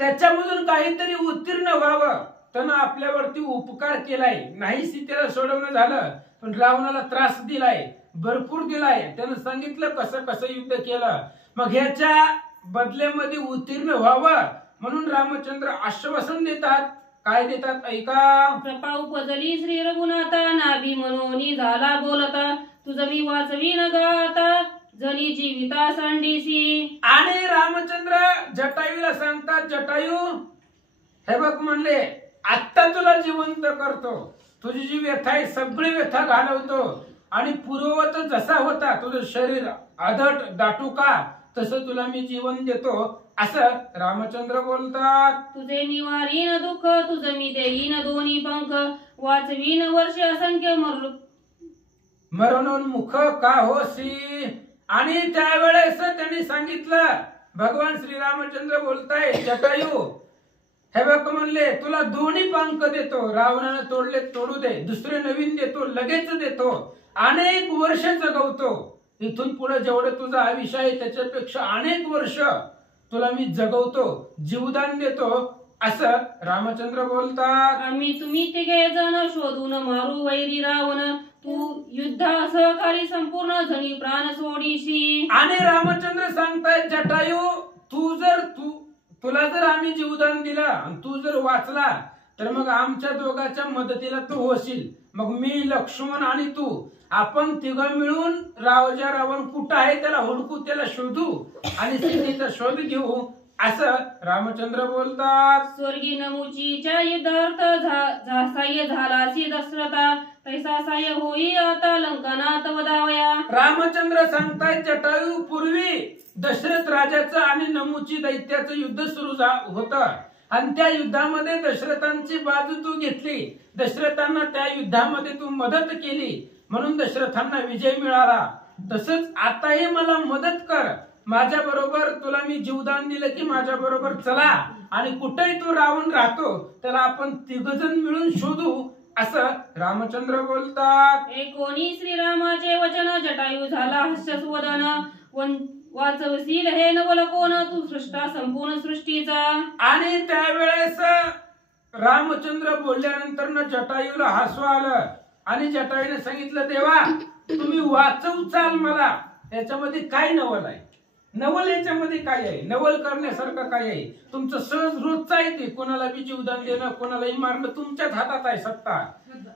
त्याच्यामधून काहीतरी उत्तीर्ण व्हावं, त्यानं आपल्यावरती उपकार केलाय. नाही सीतेला सोडवणं झालं, पण रावणाला त्रास दिलाय, भरपूर दिलाय. त्यानं सांगितलं कसं कसं युद्ध केलं, मग ह्याच्या बदल्यामध्ये उत्तीर्ण व्हावं म्हणून रामचंद्र आश्वासन देतात. काय देतात ऐका. कृपा उपजली श्री रघुनाथा, नाभी मनोनी झाला बोलता, तुझं मी वाचवी न गाता, जनी जीविता सांडीसी. आणि रामचंद्र जटायूला सांगतात, जटायू हे बघ म्हणले, आता तुला जिवंत करतो, तुझी जी व्यथा आहे सगळी व्यथा घालवतो, आणि पूर्ववत जसा होता तुझं शरीर आधट दाटू का, तसं तुला मी जीवन देतो, असं रामचंद्र बोलतात. तुझे निवारीन दुःख, तुझं मी देईन दोन्ही पंख, वाचवीन वर्ष असंख्य मरणोन्मुख का होसी. आणि त्यावेळेस त्यांनी सांगितलं, भगवान श्रीरामचंद्र बोलताय, जटायू हे बघ म्हणले, तुला दोन्ही पंख देतो, रावणानं तोडले तोडू दे, दुसरे नवीन देतो, लगेच देतो, अनेक वर्ष जगवतो, इथून पुढे जेवढं तुझं आयुष्य आहे त्याच्यापेक्षा अनेक वर्ष तुला मी जगवतो, जीवदान देतो, असं रामचंद्र बोलतात. आम्ही तुम्ही तिघे जण शोधून मारू वैरी रावण, तू युद्धा सहकारी संपूर्ण झणी प्राण सोडीशी. आणि रामचंद्र सांगतायत, जटायू तुला जर आम्ही जीवदान दिलं आणि तू जर वाचला तर मग आमच्या दोघांच्या मदतीला तू होशील, मग मी लक्ष्मण आणि तू आपण तिघं मिळून रावण कुठं आहे त्याला हुडकू, त्याला शोधू आणि सीतेचा शोध घेऊ, असं रामचंद्र बोलतात. स्वर्गी नमुचीच्या युद्धार्थ साह्य झालासी दशरथा, तैसा साह्य होई आता लंकनात वदावया. रामचंद्र सांगतायत, जटायू पूर्वी दशरथ राजाचं आणि नमुची दैत्याचं युद्ध सुरू होतं, आणि त्या युद्धामध्ये दशरथांची बाजू तू घेतली, दशरथांना त्या युद्धामध्ये तू मदत केली, म्हणून दशरथांना विजय मिळाला. तसंच आताही मला मदत कर, माझ्या बरोबर तुला मी जीवदान दिलं की माझ्या बरोबर चला, आणि कुठेही तू रावण राहतो त्याला आपण तिघजण मिळून शोधू, असं रामचंद्र बोलतात. एकोणी श्रीरामाचे वचन, जटायू झाला हास्यस्वदन, वाचवशील हे नवल कोण, तू सृष्टा संपूर्ण सृष्टीचा. आणि त्यावेळेस रामचंद्र बोलल्यानंतर जटायूला हसू आलं, आणि जटायूने सांगितलं, देवा तुम्ही वाचवचाल मला, त्याच्यामध्ये काय नवल आहे, नवल याच्यामध्ये काय आहे? नवल करण्यासारखं काय आहे? तुमचं सहज रोजचं आहे ते. कोणाला बी जीवदान देणं, कोणालाही मारणं तुमच्याच हातात आहे सत्ता.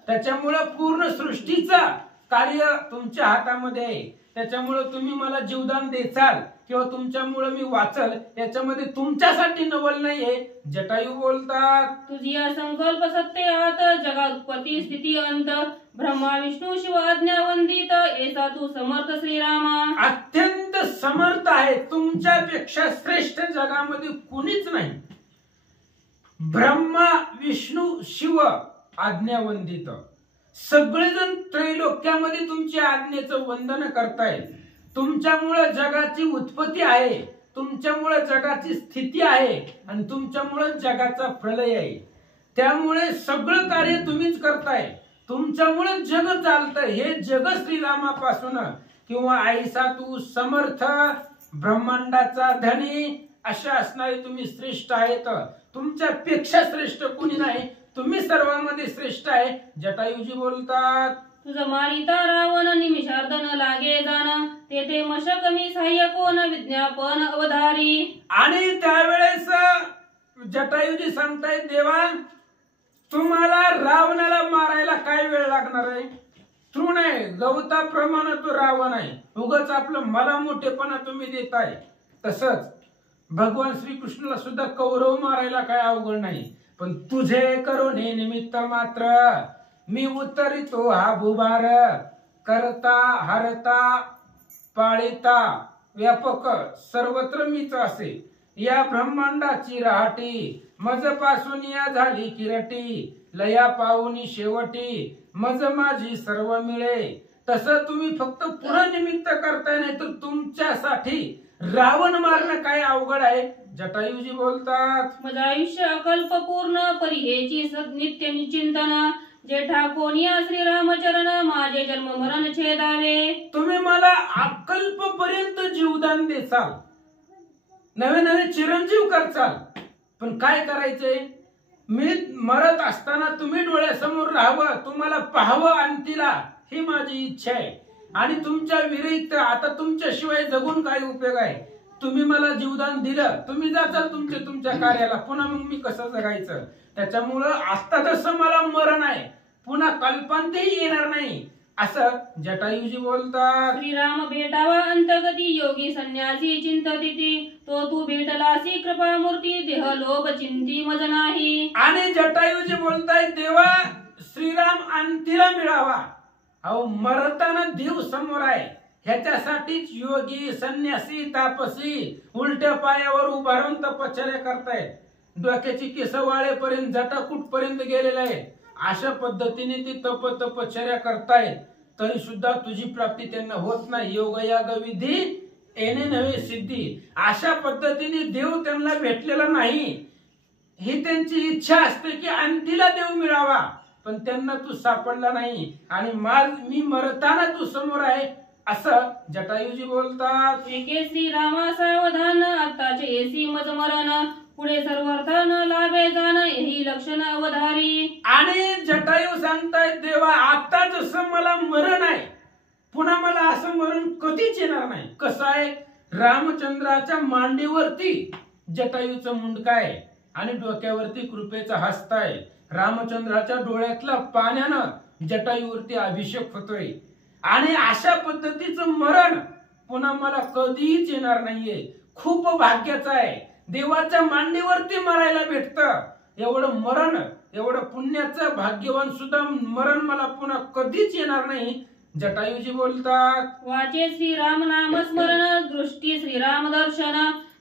त्याच्यामुळं पूर्ण सृष्टीचं कार्य तुमच्या हातामध्ये आहे. त्याच्यामुळं तुम्ही मला जीवदान देचाल किंवा तुमच्यामुळे मी वाचल, याच्यामध्ये तुमच्यासाठी नवल नाहीये. जटायू बोलतात, तुझी संकल्प सत्य आत जगात उत्पत्ती स्थिती अंत ब्रह्मा विष्णू शिव आज्ञा वंदित ऐसा तू समर्थ श्रीरामा. अत्यंत समर्थ आहे. तुमच्यापेक्षा श्रेष्ठ जगामध्ये कुणीच नाही. ब्रह्मा विष्णू शिव आज्ञावंदित, सगळेजण त्रैलोक्यामध्ये तुमच्या आज्ञेचं वंदन करतायत. तुमच्यामुळे जगाची उत्पत्ती आहे, तुमच्यामुळे जगाची स्थिती आहे आणि तुमच्यामुळे जगाचा प्रलय आहे. त्यामुळे सगळं कार्य तुम्हीच करताय. तुमच्यामुळे जग चालतंय. हे जग श्रीरामापासून किंवा ऐसा तू समर्थ ब्रह्मांडाचा धनी अशा असणारे तुम्ही श्रेष्ठ आहेत. तुमच्यापेक्षा श्रेष्ठ कोणी नाही. तुम्ही सर्वांमध्ये श्रेष्ठ आहे. जटायूजी बोलतात, तुझं मारिता रावण निमिषार्ध न लागे जाण तेथे मशक मी सहाय्य कोण विज्ञापन अवधारी. आणि त्यावेळेस जटायूजी सांगतायत, देवा तुम्हाला रावणाला मारायला काय वेळ लागणार आहे? तृण आहे, गवताप्रमाणे तो रावण आहे. उगाच आपलं मला मोठेपणा तुम्ही देताय. तसंच भगवान श्रीकृष्णाला सुद्धा कौरव मारायला काय अवघड नाही. पण तुझे करुणे निमित्त मात्र मी उतरितो हा भुभार. करता हरता पाळिता व्यापक सर्वत्र मीच असे. या ब्रह्मांडाची राहटी मज पासून या झाली किरटी. लया पाहुनी शेवटी मज माझी सर्व मिळे. तसं तुम्ही फक्त पुरनिमित्त करताय, नाही तर तुमच्यासाठी रावण मारणं काय अवघड आहे. जटायूजी बोलतात, माझं आयुष्य अकल्प पूर्ण परिहेची नित्य चिंतन जेठा कोणिया श्रीरामचरण माझे जन्म मरण छेदावे. तुम्ही मला अकल्प पर्यंत जीवदान देचाल, नवे नवे चिरंजीव करचाल, पण काय करायचंय? मी मरत असताना तुम्ही डोळ्यासमोर राहावं, तुम्हाला पाहावं अंतीला, ही माझी इच्छा आहे. आणि तुमच्या विरहित आता तुमच्याशिवाय जगून काय उपयोग आहे? तुम्ही मला जीवदान दिलं, तुम्ही जाचाल तुमच्या कार्याला, पुन्हा मग मी कसं जगायचं? त्याच्यामुळं आता जसं मला मरण आहे, पुन्हा कल्पांतही येणार नाही, असं जटायूजी बोलतात. श्रीराम भेटावा अंतगती योगी संन्यासी चिंतती तो तू भेटलासी कृपा मूर्ती देह लोभ चिंती मज नाही. आणि जटायूजी बोलताय, देवा श्रीराम अंतीला मिळावा. अहो मरताना देव समोर आहे, ह्याच्यासाठीच योगी संन्यासी तापसी उलट्या पायावर उभा राहून तपश्चर्या करतायत. डोक्याची केस वाळेपर्यंत जटा कुठपर्यंत गेलेला आहे. अशा पद्धतीने ते तपश्चर्या करतायत, तरी सुद्धा तुझी प्राप्ती त्यांना होत नाही. योगयाग विधी येणे नव्हे सिद्धी. अशा पद्धतीने देव त्यांना भेटलेला नाही. ही त्यांची इच्छा असते की अंतीला देव मिळावा, पण त्यांना तू सापडला नाही. आणि मी मरताना तू समोर आहे, असं जटायूजी बोलतात. एके श्रीरामा सावधान आत्ताचे एसी मज मरण पुढे सर्वार्थान लाभे जाण ही लक्षण अवधारी. आणि जटायू सांगतायत, देवा आता जसं मला मरण आहे, पुन्हा मला असं मरण कधीच येणार नाही. कसं आहे? रामचंद्राच्या मांडीवरती जटायूचं मुंडक आहे आणि डोक्यावरती कृपेचा हस्त आहे. रामचंद्राच्या डोळ्यातल्या पाण्यानं जटायूवरती अभिषेक होतोय. आणि अशा पद्धतीचं मरण पुन्हा मला कधीच येणार नाहीये. खूप भाग्याचं आहे. देवाच्या मांडीवरती मरायला भेटतं. एवढं मरण, एवढं पुण्याचं भाग्यवान सुद्धा मरण मला पुन्हा कधीच येणार नाही. जटायूजी बोलतात, वाचे श्रीराम नाम स्मरण दृष्टी श्रीराम दर्शन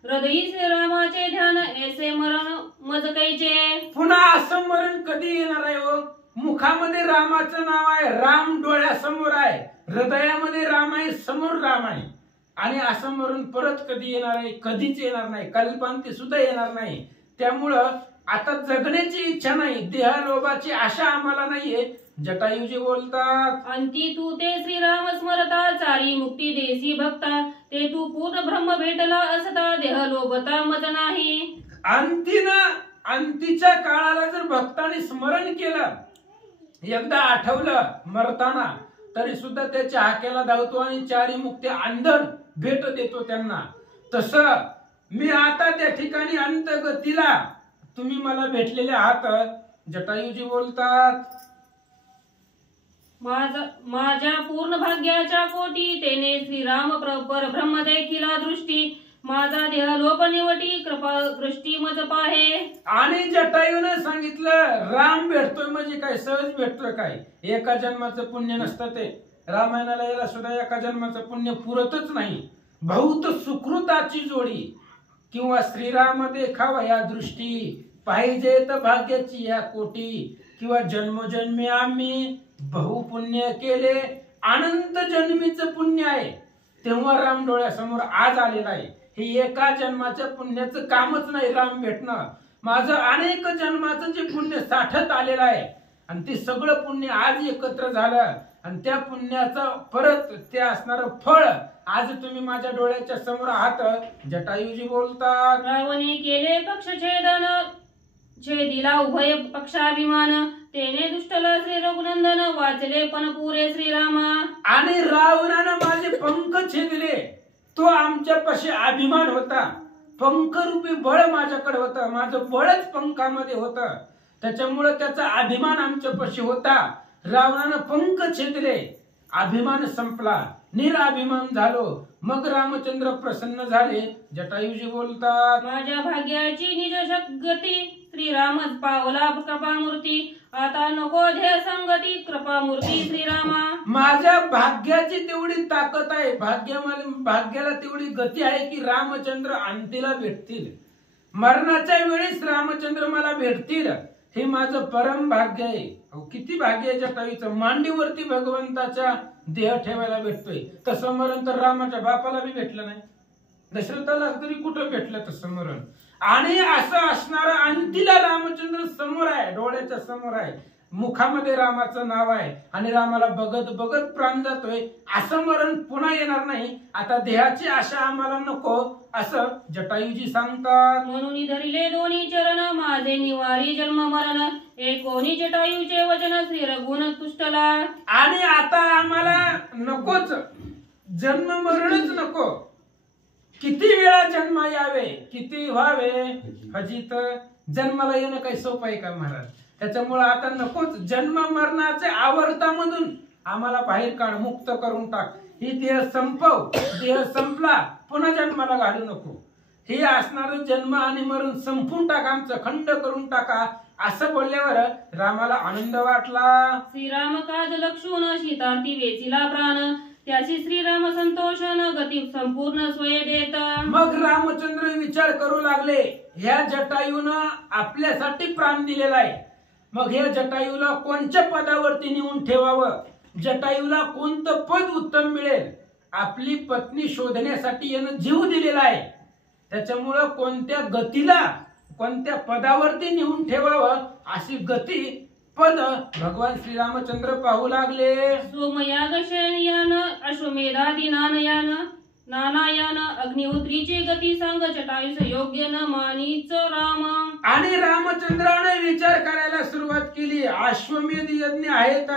हृदयी श्रीरामाचे ध्यान ऐसे मरण मज कैचे. पुन्हा असं मरण कधी येणार आहे? हो, मुखामध्ये रामाचं नाव आहे, राम डोळ्यासमोर आहे, हृदयामध्ये राम आहे, समोर राम आहे. आणि असं मरण परत कधी येणार आहे? कधीच येणार नाही. कल्पांती सुद्धा येणार नाही. त्यामुळं आता जगण्याची इच्छा नाही, देहलोभाची आशा आम्हाला नाहीये. जटायूजी बोलतात, अंती तू ते श्रीराम स्मरता चारी मुक्ती देसी भक्ता ते तू पूर्ण ब्रह्म भेटला असता देह लोभता मज नाही. अंतीच्या काळाला जर भक्तांनी स्मरण केलं, एकदा आठवलं मरताना, तरी सुद्धा त्याच्या हाकेला धावतो आणि चारी मुक्ती अंधन भेट देतो त्यांना. तसं मी आता त्या ठिकाणी अंतगतीला तुम्ही मला भेटलेले आहात. जटायूजी बोलतात, माझ्या पूर्ण भाग्याच्या कोटी तेने श्रीराम परब्रह्म देखीला दृष्टी माझा देह लोपनिवटी कृपा दृष्टी मज पाहे. आणि जटायूने सांगितलं राम भेटतोय म्हणजे काय सहज भेटतोय काय, एका जन्माचं पुण्य नसतं ते. रामायणाला याला सुद्धा एका जन्माचं पुण्य पुरतच नाही. बहुत सुकृताची जोडी किंवा श्रीराम देखावा या दृष्टी पाहिजे तर भाग्याची या कोटी किंवा जन्मोजन्मी आम्ही बहुपुण्य केले, अनंत जन्मीचं पुण्य आहे तेव्हा राम डोळ्यासमोर आज आलेला आहे. हे एका जन्माच्या पुण्याचं कामच नाही राम भेटणं. माझं अनेक जन्माचं जे पुण्य साठत आलेलं आहे आणि ते सगळं पुण्य आज एकत्र झालं आणि त्या पुण्याचं परत ते असणारं फळ आज तुम्ही माझ्या डोळ्याच्या समोर आहात. जटायूजी बोलतात, रावणे केले पक्षछेदन छेदिला उभय पक्षाभिमान तेने दुष्टला श्री रघुनंदन वाचले पण पुरे श्रीरामा. आणि रावणानं माझे पंख छेदले, तो आमच्यापाशी अभिमान होता. पंखरूपी बळ माझ्याकडे होतं, माझं बळच पंखामध्ये होतं, त्याच्यामुळे त्याचा अभिमान आमच्यापाशी होता. रावणानं पंख छेदले, अभिमान संपला, निराभिमान झालो, मग रामचंद्र प्रसन्न झाले. जटायूजी बोलतात, माझ्या भाग्याची निज गती श्रीरामच पावला कृपामूर्ती आता नको ध्येय संगती कृपामूर्ती श्रीरामा. माझ्या भाग्याची तेवढी ताकद आहे, भाग्याला तेवढी गती आहे की रामचंद्र अंतीला भेटतील, मरणाच्या वेळेस रामचंद्र मला भेटतील. हे माझं परम भाग्य आहे. किती भाग्य आहे जटायूचं, मांडीवरती भगवंताच्या देह ठेवायला भेटतोय. तसं मरण तर रामाच्या बापाला बी भेटलं नाही, दशरथाला तरी कुठं भेटलं तसं मरण. आणि असं असणारा अंतीला रामचंद्र समोर आहे, डोळ्याच्या समोर आहे, मुखामध्ये रामाचं नाव आहे आणि रामाला बघत बघत प्राण जातोय. असं मरण पुन्हा येणार नाही, आता देहाची आशा आम्हाला नको असं जटायूजी सांगतात. म्हणून धरिले दोन्ही चरण माझे निवारी जन्म मरण एकोणी जटायूचे वचन श्री रघुन तुष्टला. आणि आता आम्हाला नकोच, जन्म मरणच नको, किती वेळा जन्म यावे किती व्हावे, हजित जन्माला येणं काही सोपं आहे का महाराज. त्याच्यामुळे आता नकोच, जन्म मरणाच्या आवर्तामधून आम्हाला बाहेर काढ, मुक्त करून टाक. ही देह संपव, देह संपला पुन्हा जन्माला घालू नको. हे असणार जन्म आणि मरण संपून टाका, आमचं खंड करून टाका. असं बोलल्यावर रामाला आनंद वाटला. श्रीराम काज लक्षून सीतार्थी वेचिला प्राण त्याची श्रीराम संतोष न गती संपूर्ण स्वय देत. मग रामचंद्र विचार करू लागले, ह्या जटायूनं आपल्यासाठी प्राण दिलेला आहे, मग ह्या जटायूला कोणत्या पदावरती नेऊन ठेवावं, जटायूला कोणतं पद उत्तम मिळेल. आपली पत्नी शोधण्यासाठी यानं जीव दिलेला आहे, त्याच्यामुळं कोणत्या गतीला कोणत्या पदावरती नेऊन ठेवावं अशी गती पद भगवान श्रीरामचंद्र पाहू लागले. सोमयाग शयनयान अश्वमेधादी नानयान नानायान अग्निहोत्रीची गती सांग जटायुस योग्य न मानीच राम. आणि रामचंद्राने विचार करायला सुरुवात केली. अश्वमेध यज्ञ आहेत,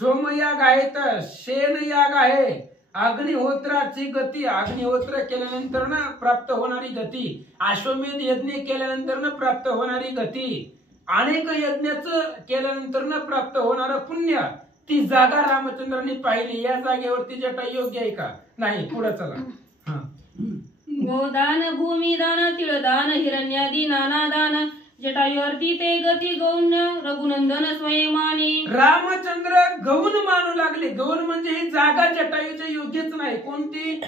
सोमयाग आहेत, शेनयाग आहे, अग्निहोत्राची गती, अग्निहोत्र केल्यानंतर ना प्राप्त होणारी गती, अश्वमेध यज्ञ केल्यानंतर ना प्राप्त होणारी गती, अनेक यज्ञाचं केल्यानंतर न प्राप्त होणारं पुण्य, ती जागा रामचंद्रांनी पाहिली. या जागेवरती जटायू योग्य आहे का नाही, पुढे चला. गोदान भूमिदान तिळदान हिरण्यादी नाना दान जटायुवरती ते गती गौण रघुनंदन स्वयमानी. रामचंद्र गौण मानू लागले. गौण म्हणजे ही जागा जटायूच्या योग्यच नाही. कोणती,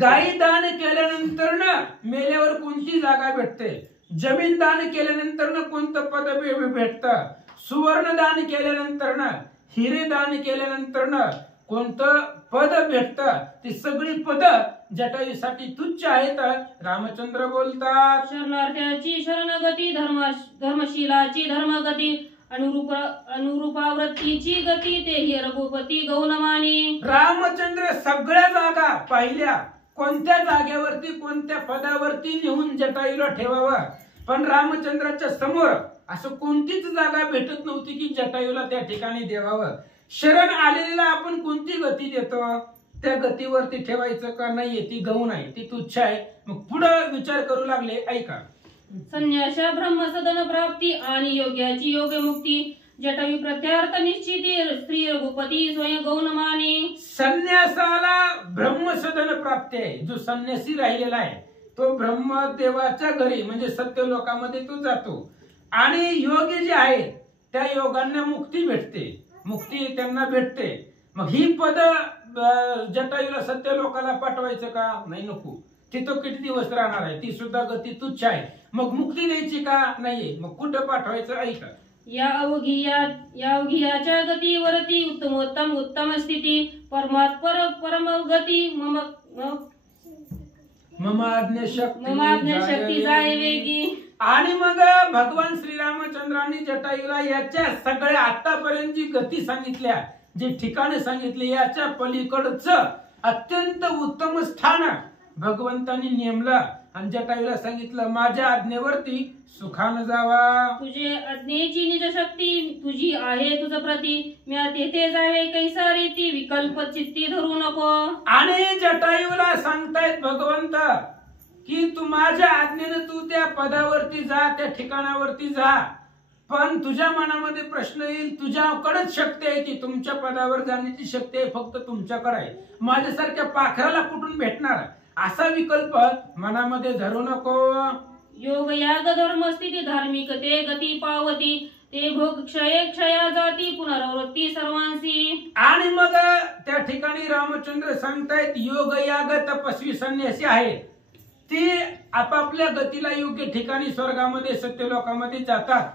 गायी दान केल्यानंतर ना मेल्यावर कोणती जागा भेटते, जमीन दान केल्यानंतर ना कोणतं पद भेटतं, सुवर्ण दान केल्यानंतर ना, हिरे दान केल्यानंतर ना कोणतं पद भेटतं, ती सगळी पद जटायूसाठी तुच्छ आहेत. रामचंद्र बोलतात, शरणार्थ्याची शरणगती धर्मशीलाची धर्मगती अनुरूपावृत्तीची गती तेही रघुपती गौणमानी. रामचंद्र सगळ्या जागा पाहिल्या, कोणत्या जागेवरती कोणत्या पदावरती नेऊन जटायूला ठेवावं, पण रामचंद्राच्या समोर असं कोणतीच जागा भेटत नव्हती की जटायूला त्या ठिकाणी देवावं. शरण आलेला आपण कोणती गती देतो, त्या गतीवरती ठेवायचं का नाहीये, ती गौण आहे, ती तुच्छ आहे. मग पुढे विचार करू लागले. ऐका, संन्यासा ब्रह्मसदन प्राप्ती आणि योग्याची योग्य मुक्ती जटायू प्रत्यार्थ निश्चिती स्त्री रघुपती स्वयं गौण माने. संन्यासाला ब्रह्मसदन प्राप्ती आहे. जो संन्यासी राहिलेला आहे तो ब्रह्मदेवाच्या घरी म्हणजे सत्य लोकामध्ये तो जातो. आणि योगी जे आहे त्या योगांना मुक्ती भेटते, मुक्ती त्यांना भेटते. मग ही पद जटायूला सत्य लोकाला पाठवायचं का नाही? नको. ती तो किती दिवस राहणार आहे, ती सुद्धा गती तुच्छ आहे. मग मुक्ती द्यायची का नाहीये? मग कुठं पाठवायचं? ऐका, या अवघियाच्या गतीवरती उत्तम स्थिती परम गती मम आज्ञा शक्ती जाय वेगी. आणि मग भगवान श्रीरामचंद्रांनी जटायूला याच्या सगळ्या आतापर्यंत जी गती सांगितल्या, जे ठिकाणे सांगितले, याच्या पलीकडचं अत्यंत उत्तम स्थान भगवंतांनी नेमलं आणि जटायूला सांगितलं माझ्या आज्ञेवरती सुखानं जावा. तुझे आज्ञेची निज शक्ती तुझी आहे तुझ प्रती, म्या तेथे जावे कैसा रीती विकल्प चित्ती धरू नको. आणि जटायूला सांगतायत भगवंत की तू माझ्या आज्ञेने तू त्या पदावरती जा, त्या ठिकाणावरती जा. पण तुझ्या मनामध्ये प्रश्न येईल, तुझ्याकडेच शक्ती आहे, ती तुमच्या पदावर जाण्याची शक्ती आहे फक्त तुमच्याकडे आहे. माझ्यासारख्या पाखराला कुठून भेटणार? असा विकल्प मनामध्ये धरू नको. योग याग धर्म स्थिती धार्मिकते गती पावती, ते भोग क्षया जाती पुनरावृत्ती सर्वांसी. आणि मग त्या ठिकाणी रामचंद्र सांगतायत योग याग तपस्वी संन्यासी आहे ते आपापल्या गतीला योग्य ठिकाणी स्वर्गामध्ये सत्यलोकामध्ये जातात.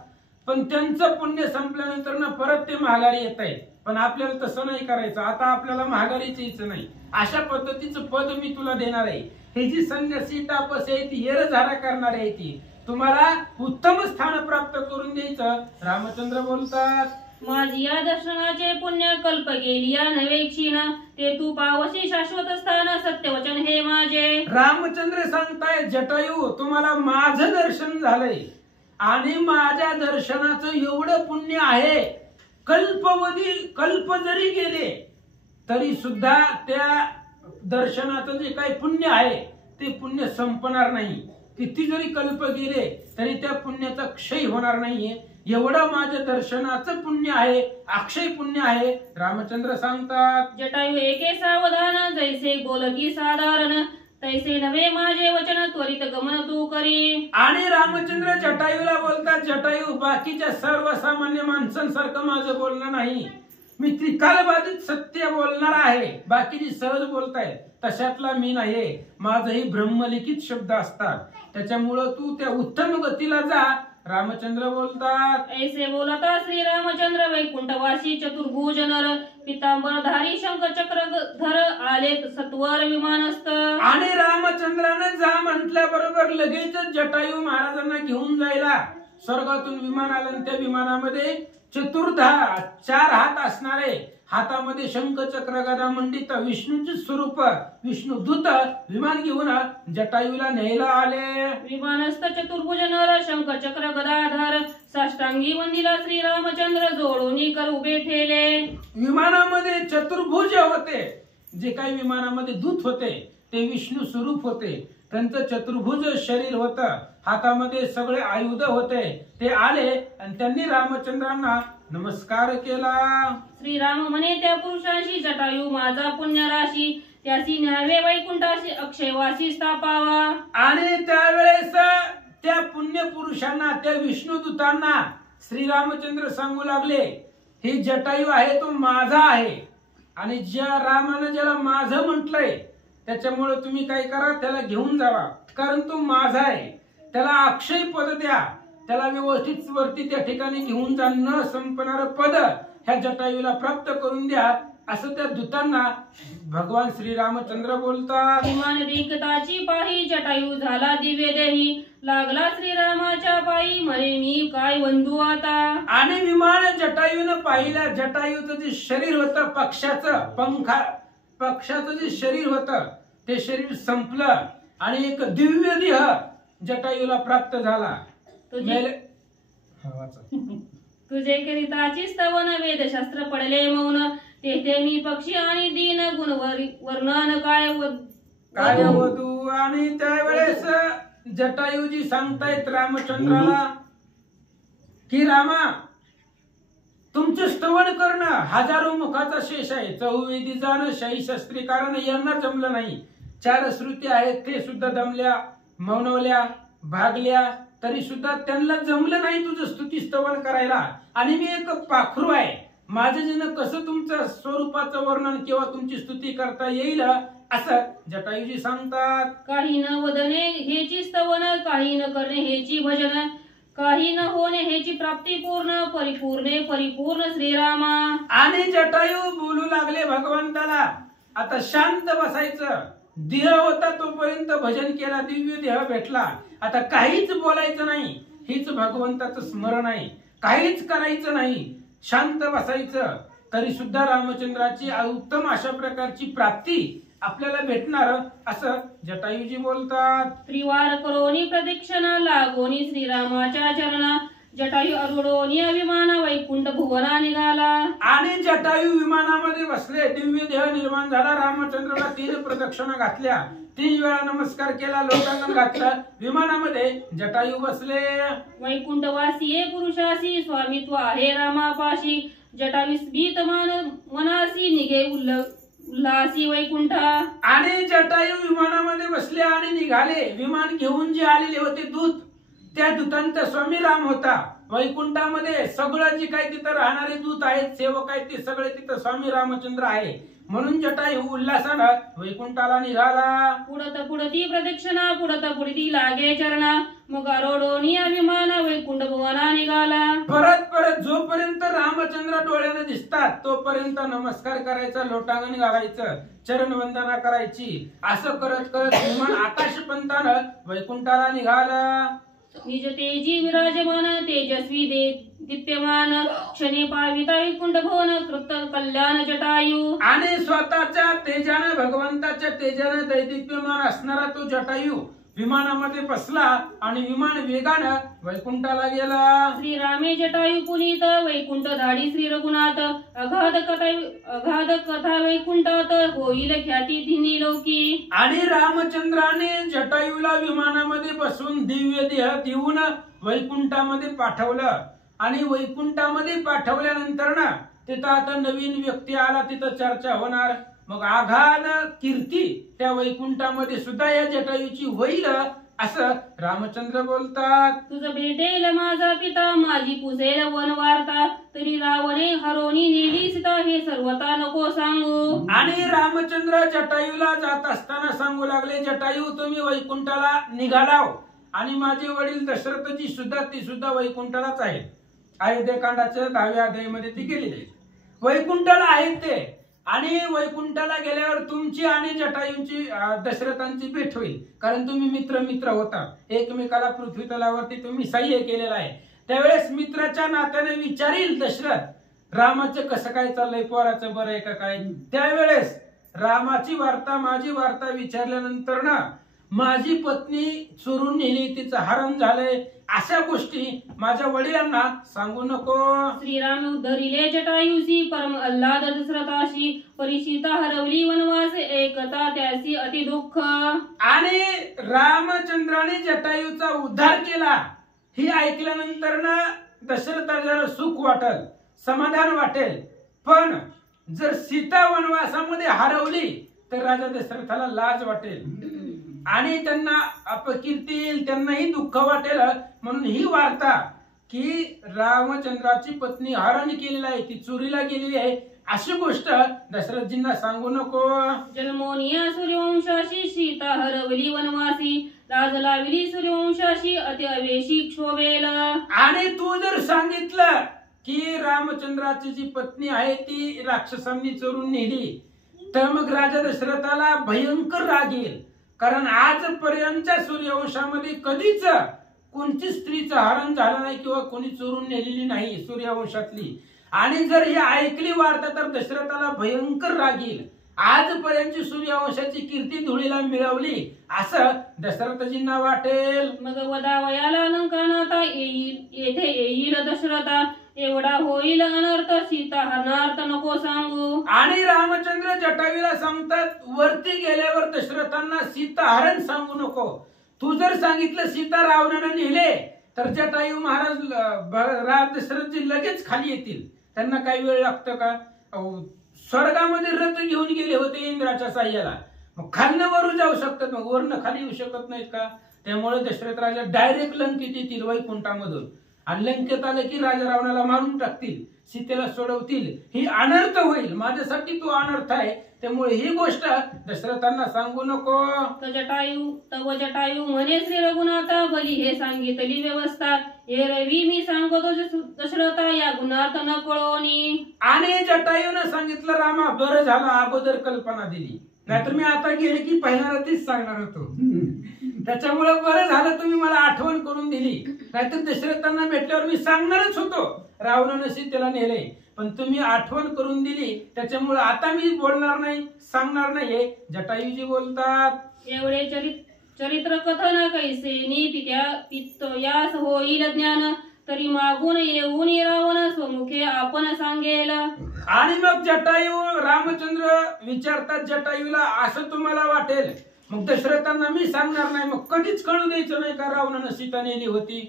पण त्यांचं पुण्य संपल्यानंतर ना परत ते माघारी येत आहेत. पण आपल्याला तसं नाही करायचं. आता आपल्याला माघारीच यायचं नाही. अशा पद्धतीचं पद मी तुला देणार आहे. हे जी संन्यासी तापस आहे ती येरझारा करणार आहे, ती तुम्हाला उत्तम स्थान प्राप्त करून द्यायचं. रामचंद्र बोलतात माझी या दर्शनाचे पुण्य कल्प गेली या नवे क्षीण, ते तू पावसी शाश्वत स्थान सत्यवचन हे माझे. रामचंद्र सांगताय जटायू तुम्हाला माझं दर्शन झालंय आणि माझ्या दर्शनाचं एवढं पुण्य आहे, कल्प जरी गेले तरी सुद्धा त्या दर्शनाचं जे काही पुण्य आहे ते पुण्य संपणार नाही. किती जरी कल्प गेले तरी त्या पुण्याचा क्षय होणार नाहीये. एवढं माझ्या दर्शनाचं पुण्य आहे, अक्षय पुण्य आहे. रामचंद्र सांगतात जटायू एके सावधान जैसे बोलकी साधारण, तैसे नवे माझे वचन त्वरित गमन तू करी. आणि रामचंद्र जटायूला बोलतात जटायू बाकीच्या सर्वसामान्य माणसांसारखं माझं बोलणं नाही, मी त्रिकालबाधित सत्य बोलणार आहे. बाकीची सहज बोलताय तशातला मी नाही. माझंही ब्रह्मलिखित शब्द असतात. त्याच्यामुळं तू त्या उत्तम गतीला जा. रामचंद्र बोलतात ऐसे बोलता श्री रामचंद्र वैकुंठवासी चतुर्भुज नर, पितांबरधारी शंख चक्र धर आले सत्वर विमानस्थ. आणि रामचंद्राने जा म्हटल्याबरोबर लगेचच जटायू महाराजांना घेऊन जायला स्वर्गातून विमान आलं. त्या विमानामध्ये चतुर्धा 4 हात असणारे, हातामध्ये शंख चक्र गदा मंडित विष्णूचे स्वरूप विष्णुदूत विमान घेऊन जटायूला न्यायला आले. विमानस्थ चतुर्भुज नर शंख चक्र गदाधर, साष्टांगी वंदिला श्री रामचंद्र जोडून कर उभे ठेले. विमानामध्ये चतुर्भुज होते, जे काही विमानामध्ये दूत होते ते विष्णू स्वरूप होते. त्यांचं चतुर्भुज शरीर होतं, हातामध्ये सगळे आयुध होते. ते आले आणि त्यांनी रामचंद्रांना नमस्कार केला. श्रीराम म्हणे त्या पुरुषाशी जटायू माझा पुण्य राशी, त्यासी न्यावे वैकुंठाशी अक्षयवासी स्थापावा. आणि त्यावेळेस त्या पुण्य पुरुषांना, त्या विष्णुदूतांना श्रीरामचंद्र सांगू लागले ही जटायू आहे तो माझा आहे. आणि ज्या रामानं ज्याला माझं म्हटलंय त्याच्यामुळे तुम्ही काय करा, त्याला घेऊन जावा, कारण तो माझा आहे. त्याला अक्षय पद द्या, त्याला व्यवस्थित वरती त्या ठिकाणी घेऊन जा. न संपणार पद ह्या जटायूला प्राप्त करून द्या, असं त्या दूतांना भगवान श्रीरामचंद्र बोलतात. विमान देखताची पाही जटायू झाला दिव्य देही, लागला श्रीरामाच्या पायी म्हणे मी काय बंधू आता. आणि विमान जटायूनं पाहिलं. जटायूचं जे शरीर होतं पक्षाचं जे शरीर होतं ते शरीर संपलं आणि एक दिव्य देह जटायूला प्राप्त झाला. तुझे करिताची स्तवन वेदशास्त्र पडले मौन, तेथे मी पक्षी आणि दीन गुण वर्णन काय काय वधू. आणि त्यावेळेस जटायूजी सांगतायत रामचंद्राला की रामा, तुमचे स्तवन करणं हजारो मुखाचा शेष आहे. चहुवेदी जाणं शाही शस्त्री कारण यांना जमलं नाही. 4 श्रुती आहेत ते सुद्धा दमल्या, मौनवल्या, भागल्या, तरी सुद्धा त्यांना जमलं नाही तुझं स्तुती स्तवन करायला. आणि मी एक पाखरू आहे, माझं जण कसं तुमचं स्वरूपाचं वर्णन किंवा तुमची स्तुती करता येईल असं जटायूजी सांगतात. काही न वदने हेची स्तवन, काही न करणे हेची भजन, काही न होणे हेची प्राप्ती पूर्ण, परिपूर्ण श्रीरामा. आणि जटायू बोलू लागले भगवंताला, आता शांत बसायचं. देह होता तोपर्यंत भजन केला, दिव्य देह भेटला, आता काहीच बोलायचं नाही. हीच भगवंताचं स्मरण आहे. काहीच करायचं नाही, शांत बसायचं. तरी सुद्धा रामचंद्राची उत्तम अशा प्रकारची प्राप्ती आपल्याला भेटणार असं जटायूजी बोलतात. त्रिवार करोनी प्रदक्षिणा लागोनी श्रीरामाच्या चरणा, जटायू अरुडोनी अभिमान वैकुंठ भुवना निघाला. आणि जटायू विमानामध्ये बसले, दिव्य देह निर्माण झाला. रामचंद्राला 3 प्रदक्षिणा घातल्या, 3 वेळा नमस्कार केला, लोटांगण घातलं. विमानामध्ये जटायू बसले. वैकुंठवासी ये पुरुषासी स्वामित्व आहे रामापाशी, जटायू भीतमान मनासी निघे उल्हासी वैकुंठ. आणि जटायू विमानामध्ये बसले आणि निघाले. विमान घेऊन जे आलेले होते दूत, त्या दूतांचा स्वामी राम होता. वैकुंठामध्ये सगळं जे काही तिथं राहणारे दूत आहेत, सेवक आहेत, ते सगळे तिथं स्वामी रामचंद्र आहे. म्हणून जटायू उल्हासानं वैकुंठाला निघाला. पुढती प्रदक्षिणा पुढती लागे चरणा, मग अरोडोनी अभिमान वैकुंठ भुवना निघाला. परत जोपर्यंत रामचंद्र डोळ्याने दिसतात तोपर्यंत नमस्कार करायचा, लोटांगण घालायचं, चरण वंदना करायची. असं करत विमान आकाशपंथानं वैकुंठाला निघाला. निज तेजी विराजमान तेजस्वी दीप्यमान, क्षणे पाविता वैकुंठ भवन कृत कल्याण जटायू. आणि स्वतःच्या तेजानं, भगवंताच्या तेजानं दैदिप्यमान असणारा तो जटायू विमानामध्ये बसला आणि विमान वेगानं वैकुंठाला गेला. श्रीरामे जटायू पुनीत वैकुंठ धाडी श्री रघुनाथ, अगाध कथा वैकुंठात होईल ख्याती तिन्ही लोकी. आणि रामचंद्राने जटायूला विमानामध्ये बसून दिव्य देह देऊन वैकुंठामध्ये पाठवलं. आणि वैकुंठामध्ये पाठवल्यानंतर ना तिथं आता नवीन व्यक्ती आला, तिथं चर्चा होणार. मग आघाद कीर्ती त्या वैकुंठामध्ये सुद्धा या जटायूची होईल असं रामचंद्र बोलतात. तुझं भेटेल माझा पिता, माझी पुसेल वनवार्ता, तरी रावणे हरोनी नेली सीता, हे सर्वता नको सांगू. आणि रामचंद्र जटायूला जात असताना सांगू लागले, जटायू तुम्ही वैकुंठाला निघालाव. आणि माझे वडील दशरथजी सुद्धा ती सुद्धा वैकुंठालाच आहेत. अयोध्याकांडाच्या 10व्या अध्यायामध्ये ती गेलेली वैकुंठाला आहेत ते. आणि वैकुंठाला गेल्यावर तुमची आणि जटायूंची दशरथांची भेट होईल, कारण तुम्ही मित्र होता. एकमेकाला पृथ्वी तलावरती तुम्ही सह्य केलेला आहे. त्यावेळेस मित्राच्या नात्याने विचारील दशरथ, रामाचं कसं काय चाललंय, पोराचं बरं आहे का काय. त्यावेळेस रामाची वार्ता, माझी वार्ता विचारल्यानंतर ना माझी पत्नी चोरून नेली, तिचं हरण झालंय, अशा गोष्टी माझ्या वडिलांना सांगू नको. श्रीराम उद्धरिले जटायूसी, परम अल्लाद दशरथाशी, परिसीता हरवली वनवास, एकता त्यासी अति दुःख. आणि रामचंद्राने जटायूचा उद्धार केला ही ऐकल्यानंतर ना दशरथाला सुख वाटेल, समाधान वाटेल. पण जर सीता वनवासामध्ये हरवली तर राजा दशरथाला लाज वाटेल आणि त्यांना अपकीर्ती येईल, त्यांनाही दुःख वाटेल. म्हणून ही वार्ता की रामचंद्राची पत्नी हरण केलेली आहे, ती चोरीला गेलेली आहे, अशी गोष्ट दशरथजींना सांगू नको. जन्मोनिया सूर्यवंशाशी, सीता हरवली वनवासी, लाज लावली सूर्यवंशाशी, अति अवेशी क्षोभेल. आणि तू जर सांगितलं की रामचंद्राची जी पत्नी आहे ती राक्षसांनी चोरून नेली, तर मग राजा दशरथाला भयंकर राग येईल. कारण आजपर्यंतच्या सूर्यवंशामध्ये कधीच कोणती स्त्रीचं हरण झालं नाही किंवा कोणी चोरून नेलेली नाही सूर्यवंशातली. आणि जर ही ऐकली वार्ता तर दशरथाला भयंकर राग येईल. आजपर्यंतची सूर्यवंशाची कीर्ती धुळीला मिळवली असं दशरथजींना वाटेल. मग वदावयाला लंकानाथा येईल, येथे येईल दशरथा, एवढा होईल अनर्थ, सीता हरणार्थ नको सांगू. आणि रामचंद्र जटायूला सांगतात, वरती गेल्यावर दशरथांना सीता हरण सांगू नको. तू जर सांगितलं सीता रावणाने नेले तर जटायू महाराज दशरथजी लगेच खाली येतील. त्यांना काही वेळ लागतो का? स्वर्गामध्ये रथ घेऊन गेले होते इंद्राच्या साह्याला, मग खालनं वरून जाऊ शकतात, मग वरनं खाली येऊ शकत नाहीत का? त्यामुळे दशरथ राजा डायरेक्ट लंकेत येतील वैकुंठामधून, आणि लंकेत आले की राजा रावणाला मारून टाकतील, सीतेला सोडवतील. ही अनर्थ होईल, माझ्यासाठी तो अनर्थ आहे. त्यामुळे ही गोष्ट दशरथांना सांगू नको. तव जटायू म्हणे श्री रघुनाथा, बली हे सांगितली व्यवस्था. हे रवी मी सांगतो दशरथा, या गुणार्थ न कळोनी. आणि जटायूने सांगितलं, रामा बरं झालं अगोदर कल्पना दिली, नाहीतर मी आता गेले की पहिला तीच सांगणार होतो. त्याच्यामुळे बरं झालं तुम्ही मला आठवण करून दिली, नाहीतर दशरथांना भेटल्यावर मी सांगणारच होतो रावणाने सीतेला नेले, पण तुम्ही आठवण करून दिली, त्याच्यामुळे आता मी बोलणार नाही, सांगणार नाहीये. जटायूजी बोलतात, एवढे चरित्र कथन कैसे पित्त यास होईल ज्ञान, तरी मागून येऊन रावण स्वमुखे आपण सांगेल. आणि मग जटायू रामचंद्र विचारतात जटायूला, असं तुम्हाला वाटेल? मग दशरथांना मी सांगणार नाही, मग कधीच कळू द्यायचं नाही का रावणानं सीता नेली होती?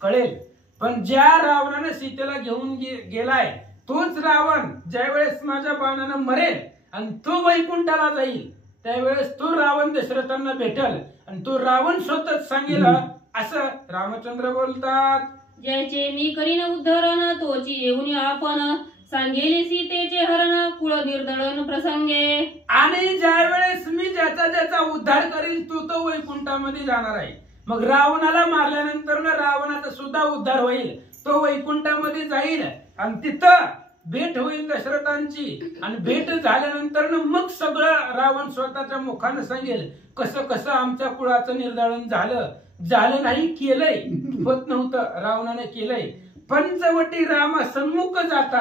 कळेल, पण ज्या रावणाने सीतेला घेऊन गेलाय तोच रावण ज्यावेळेस माझ्या बाणानं मरेल आणि तो वैकुंठाला जाईल, त्यावेळेस तो रावण दशरथांना भेटल आणि तो रावण स्वतःच सांगेल, असं रामचंद्र बोलतात. ज्याचे मी करीन उद्धरण, तोची येऊन आपण सांगेली सीतेचे हरण, कुळ निर्दळन प्रसंगे. आणि ज्या वेळेस मी ज्याचा उद्धार करील तो वैकुंठामध्ये जाणार आहे. मग रावणाला मारल्यानंतर रावणाचा सुद्धा उद्धार होईल, तो वैकुंठामध्ये जाईल आणि तिथं भेट होईल दशरथांची. आणि भेट झाल्यानंतर मग सगळं रावण स्वतःच्या मुखानं सांगेल, कसं कसं आमच्या कुळाचं निर्दाळन झालं नाही, केलंय, होत नव्हतं, रावणाने केलंय. पंचवटी रामा सन्मुख जाता,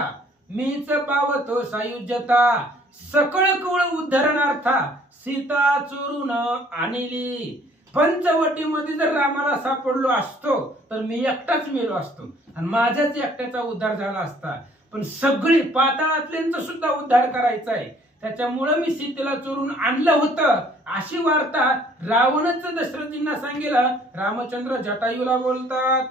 मीच पावतो सायुज्यता, सकळ कुळ उद्धरणार्था, सीता चोरून आणली. पंचवटीमध्ये जर रामाला सापडलो असतो तर मी एकटाच मेलो असतो आणि माझ्याच एकट्याचा उद्धार झाला असता, पण सगळी पाताळातल्यांचा सुद्धा उद्धार करायचा आहे, त्याच्यामुळं मी सीतेला चोरून आणलं होतं, अशी वार्ता रावणच दशरथजींना सांगेल. रामचंद्र जटायूला बोलतात,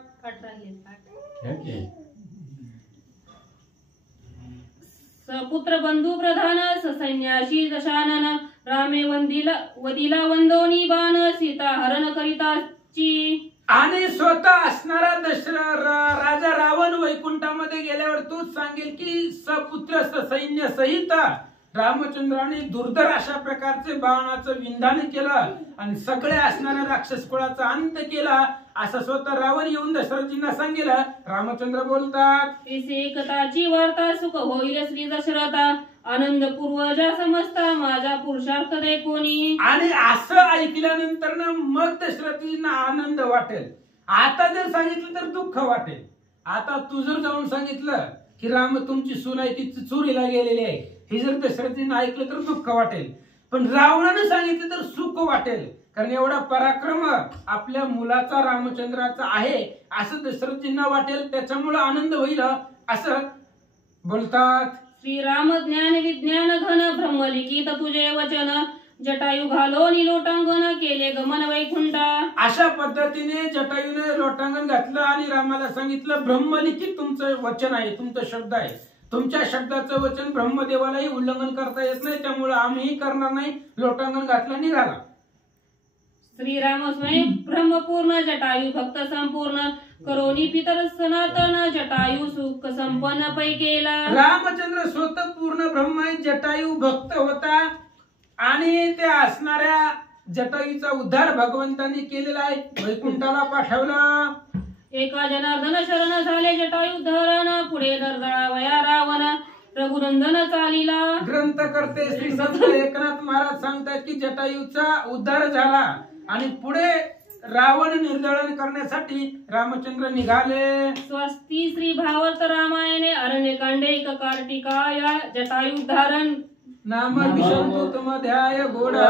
सपुत्र बंधू प्रधान, ससैन्याशी दशानन, रामे वदिला वंदोनी बाण, सीता हरण करिताची. आणि स्वतः असणारा राजा रावण वैकुंठामध्ये गेल्यावर तूच सांगेल की सपुत्र सैन्य सहित रामचंद्राने दुर्धर अशा प्रकारचे बाणाचं विंधान केलं आणि सगळ्या असणाऱ्या राक्षस कुळाचा अंत केला, असं स्वतः रावण येऊन दशरथजींना सांगेल. रामचंद्र बोलतात, एकताची वार्ता सुख होईल श्री दशरथा, आनंद पूर्वजा समजता माझा पुरुषार्थ दे कोणी. आणि असं ऐकल्यानंतर मग दशरथजींना आनंद वाटेल. आता जर सांगितलं तर दुःख वाटेल. आता तू जर जाऊन सांगितलं की राम तुमची सून आहे ती चोरीला गेलेली आहे, हे जर दशरथजींना ऐकलं तर दुःख वाटेल, पण रावणानं सांगितलं तर सुख वाटेल, कारण एवढा पराक्रम आपल्या मुलाचा रामचंद्राचा आहे असं दशरथजींना वाटेल, त्याच्यामुळे आनंद होईल असं बोलतात. श्रीराम ज्ञान विज्ञान घन, ब्रह्मलिखित तुझे वचन, जटायू घालो लोटांगण, केले गमन वैकुंठा. अशा पद्धतीने जटायूने लोटांगण घातलं आणि रामाला सांगितलं, ब्रह्मलिखित तुमचं वचन आहे, तुमचा शब्द आहे, तुमच्या शब्दाचं वचन ब्रह्मदेवालाही उल्लंघन करता येत नाही, त्यामुळे आम्हीही करणार नाही. लोटांगण घातलं निघाला. श्रीराम स्वयं ब्रह्मपूर्ण, जटायू भक्त संपूर्ण, करोनी पितर सनातन, जटायू सुख संपन्न पै केला. रामचंद्र स्वतः पूर्ण ब्रह्म आहे, जटायू भक्त होता आणि त्या असणाऱ्या जटायूचा उद्धार भगवंतांनी केलेला आहे, वैकुंठाला पाठवला. एका जनार्दन शरण झाले जटायू धरण, पुढे नरदळावया रावण, रघुनंदन चालिला. ग्रंथकर्ते श्री संत एकनाथ महाराज सांगतात की जटायूचा उद्धार झाला आणि पुढे रावण निर्दळन करण्यासाठी रामचंद्र निघाले. स्वस्ती श्री भावार्थ रामायणे अरण्यकांडे एक कार्तिकाया, जटायू धारण नाम विषंतु तुम ध्याय घोडा.